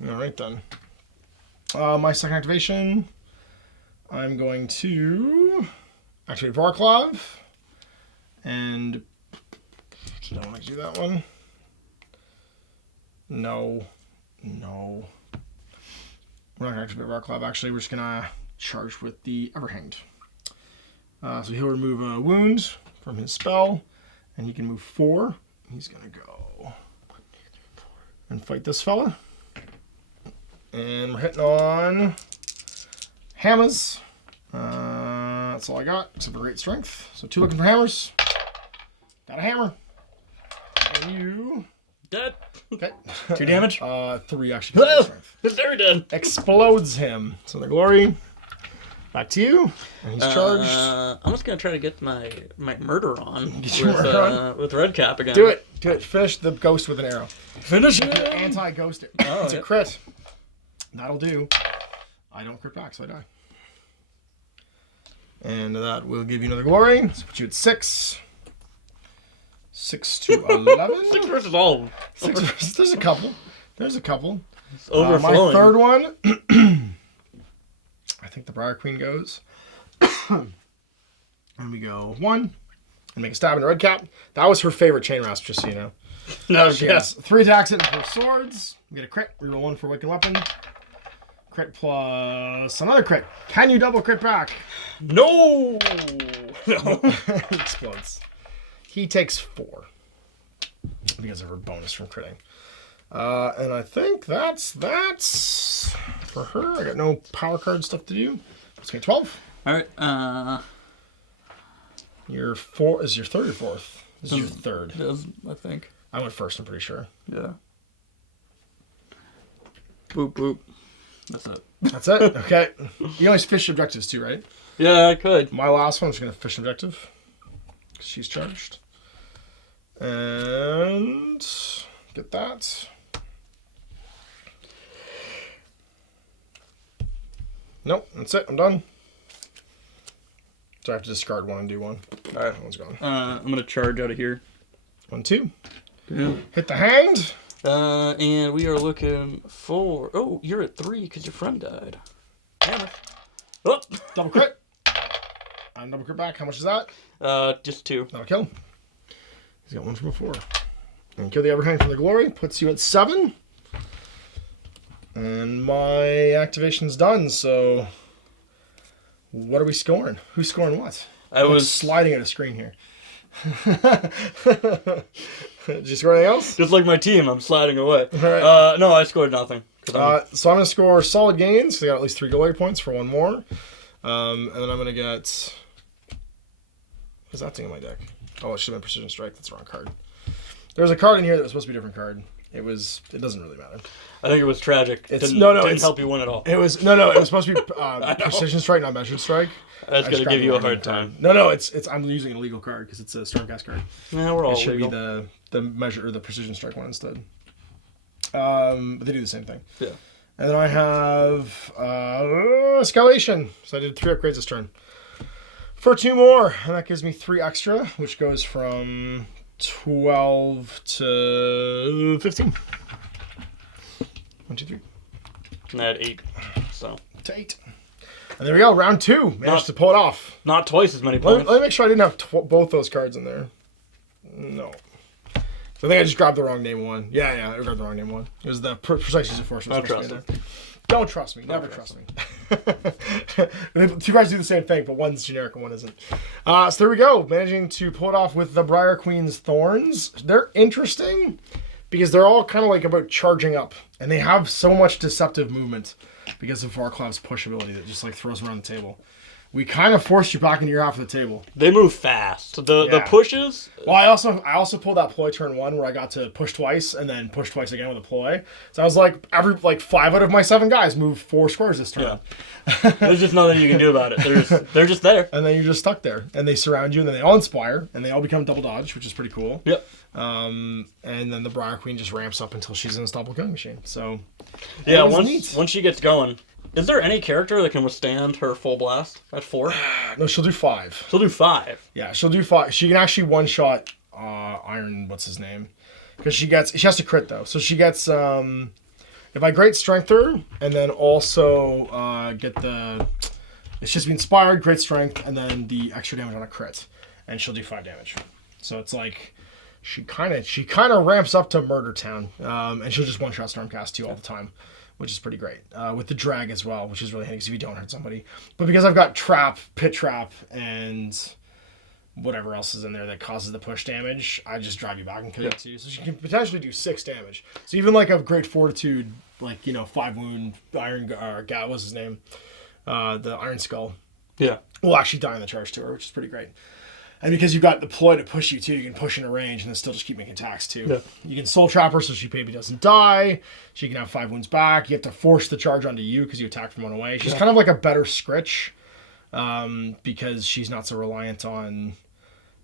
Alright then. My second activation, I'm going to activate Varklov. And I don't want to do that one. No. We're not going to activate Varklov, actually. We're just going to charge with the Everhanged. So he'll remove a wound from his spell, and he can move 4. He's going to go and fight this fella. And we're hitting on hammers. That's all I got, except for great strength. So 2 looking for hammers. Got a hammer. And you... Dead. Okay. 2 damage? 3 actually. It's very dead. Explodes him. So the glory. Back to you. And he's charged. I'm just going to try to get my murder on. Get your murder on? With Redcap again. Do it. Finish the ghost with an arrow. Finish it. Anti-ghost it. Oh, it's a crit. That'll do. I don't crit back, so I die. And that will give you another glory. So put you at 6. 6 to 11. 6 versus all of them. 6 versus, there's a couple. It's overflowing. My third one. I think the Briar Queen goes. And we go 1. And make a stab into Redcap. That was her favorite Chain Rasp, just so you know. No, She has 3 attacks and 4 swords. We get a crit. Reroll 1 for Awakened Weapon. Crit plus another crit. Can you double crit back? No! Explodes. He takes 4. Because of her bonus from critting. And I think that's for her. I got no power card stuff to do. Let's get 12. Alright, Your 4 is your third or fourth? This is your third. It is, I think. I went first, I'm pretty sure. Yeah. Boop, boop. That's it. That's it? Okay. You always fish objectives too, right? Yeah, I could. My last one, I'm just going to fish objective. She's charged. And get that. Nope, that's it. I'm done. So I have to discard one and do one. All right. That one's gone. I'm going to charge out of here. 1, 2. Yeah. Hit the hand. And we are looking for... Oh, you're at 3 because your friend died. Damn it. Oh. Double crit. And double crit back. How much is that? Just 2. That'll kill. He's got 1 from before. And kill the overhang from the glory. Puts you at 7. And my activation's done, so... What are we scoring? Who's scoring what? I was sliding at a screen here. Did you score anything else? Just like my team, I'm sliding away. Right. No, I scored nothing. So I'm going to score solid gains. So I got at least 3 glory points for 1 more. And then I'm going to get... What's that thing in my deck? Oh, it should have been Precision Strike. That's the wrong card. There's a card in here that was supposed to be a different card. It doesn't really matter. I think it was tragic. It didn't help you win at all. It was it was supposed to be Precision Strike, not Measured Strike. I was going to give you a hard time. No, it's I'm using an illegal card because it's a Stormcast card. Yeah, we're all It should legal. be the Measure or the Precision Strike one instead. But they do the same thing. Yeah. And then I have Escalation. So I did 3 upgrades this turn. For 2 more, and that gives me 3 extra, which goes from 12 to 15. 1, 2, 3. And I had 8, so. To 8. And there we go, round 2. Managed to pull it off. Not twice as many points. Let me make sure I didn't have both those cards in there. No. So I think I just grabbed the wrong name one. Yeah, I grabbed the wrong name one. It was the Precise Use of Force. Don't trust him. Don't trust me. Never trust me. 2 cards do the same thing, but one's generic and one isn't. So there we go. Managing to pull it off with the Briar Queen's Thorns. They're interesting because they're all kind of like about charging up. And they have so much deceptive movement because of Varklav's push ability that just like throws around the table. We kind of forced you back into your half of the table. They move fast. The pushes. Well, I also pulled that ploy turn 1 where I got to push twice and then push twice again with a ploy. So I was like, 5 out of my 7 guys move 4 squares this turn. Yeah. There's just nothing you can do about it. They're just there. And then you're just stuck there. And they surround you and then they all inspire and they all become double dodge, which is pretty cool. Yep. And then the Briar Queen just ramps up until she's an unstoppable killing machine. So yeah, once she gets going. Is there any character that can withstand her full blast at 4? No, she'll do 5. She'll do 5. Yeah, she'll do 5. She can actually one-shot Iron, what's his name? Because she has to crit, though. So she gets, if I Great Strength her, and then also get the, it's just be Inspired, Great Strength, and then the extra damage on a crit. And she'll do 5 damage. So it's like, she kind of ramps up to Murder Town. And she'll just one-shot Stormcast, too, all the time. Which is pretty great. With the drag as well, which is really handy because if you don't hurt somebody. But because I've got Trap, Pit Trap, and whatever else is in there that causes the push damage, I just drive you back and kill you too. So she can potentially do 6 damage. So even like a Great Fortitude, 5 wound, Iron, what's his name? The Iron Skull. Yeah. Will actually die in the charge to her, which is pretty great. And because you've got the ploy to push you too, you can push in a range and then still just keep making attacks too. Yeah. You can Soul Trap her so she maybe doesn't die. She can have 5 wounds back. You have to force the charge onto you because you attack from one away. She's kind of like a better Scritch because she's not so reliant on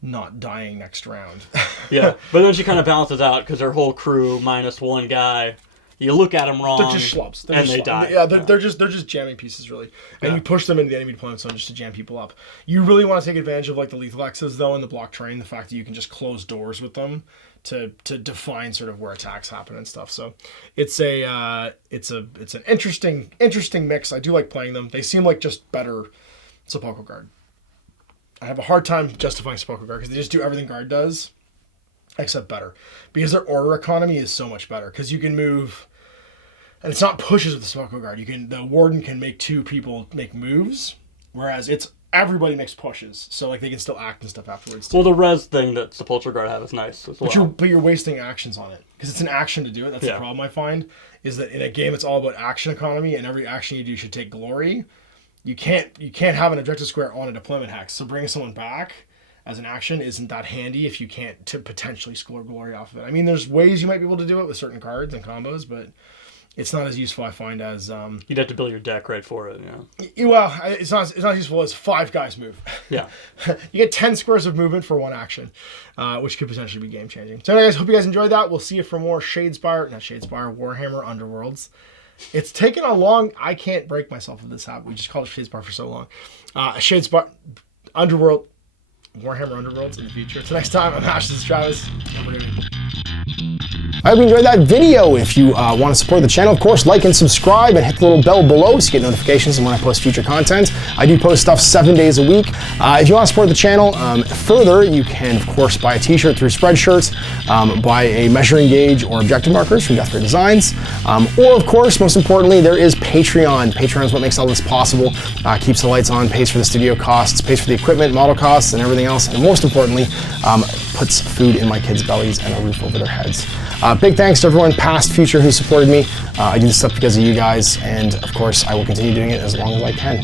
not dying next round. Yeah, but then she kind of balances out because her whole crew minus 1 guy. You look at them wrong. They're just schlubs. They die. Yeah, they're just jamming pieces, really. And you push them into the enemy deployment zone just to jam people up. You really want to take advantage of the lethal X's, though, in the block terrain. The fact that you can just close doors with them to define sort of where attacks happen and stuff. So it's an interesting mix. I do like playing them. They seem like just better Sepulchral Guard. I have a hard time justifying Sepulchral Guard because they just do everything Guard does, except better. Because their order economy is so much better. Because you can move... And it's not pushes with the Sepulchral Guard. The Warden can make 2 people make moves, whereas everybody makes pushes. So they can still act and stuff afterwards too. Well, the res thing that Sepulchral Guard have is nice as well. But you're wasting actions on it. Because it's an action to do it. That's the problem I find. Is that in a game it's all about action economy and every action you do should take glory. You can't have an objective square on a deployment hex. So bringing someone back as an action isn't that handy if you can't to potentially score glory off of it. I mean, there's ways you might be able to do it with certain cards and combos, but it's not as useful, I find, as... You'd have to build your deck right for it, yeah. Well, it's not useful as 5 guys move. Yeah. You get 10 squares of movement for 1 action, which could potentially be game-changing. So anyways, hope you guys enjoyed that. We'll see you for more Warhammer Underworlds. It's taken a long... I can't break myself of this habit. We just called it Shadespire for so long. Warhammer Underworlds in the future. So next time, I'm Ash, this is Travis. I hope you enjoyed that video. If you want to support the channel, of course, like and subscribe and hit the little bell below so you get notifications when I post future content. I do post stuff 7 days a week. If you want to support the channel further, you can, of course, buy a t-shirt through Spreadshirts, buy a measuring gauge or objective markers from Deathray Designs, or, of course, most importantly, there is Patreon. Patreon is what makes all this possible, keeps the lights on, pays for the studio costs, pays for the equipment, model costs, and everything else, and most importantly, puts food in my kids' bellies and a roof over their heads. Big thanks to everyone, past, future, who supported me. I do this stuff because of you guys, and of course, I will continue doing it as long as I can.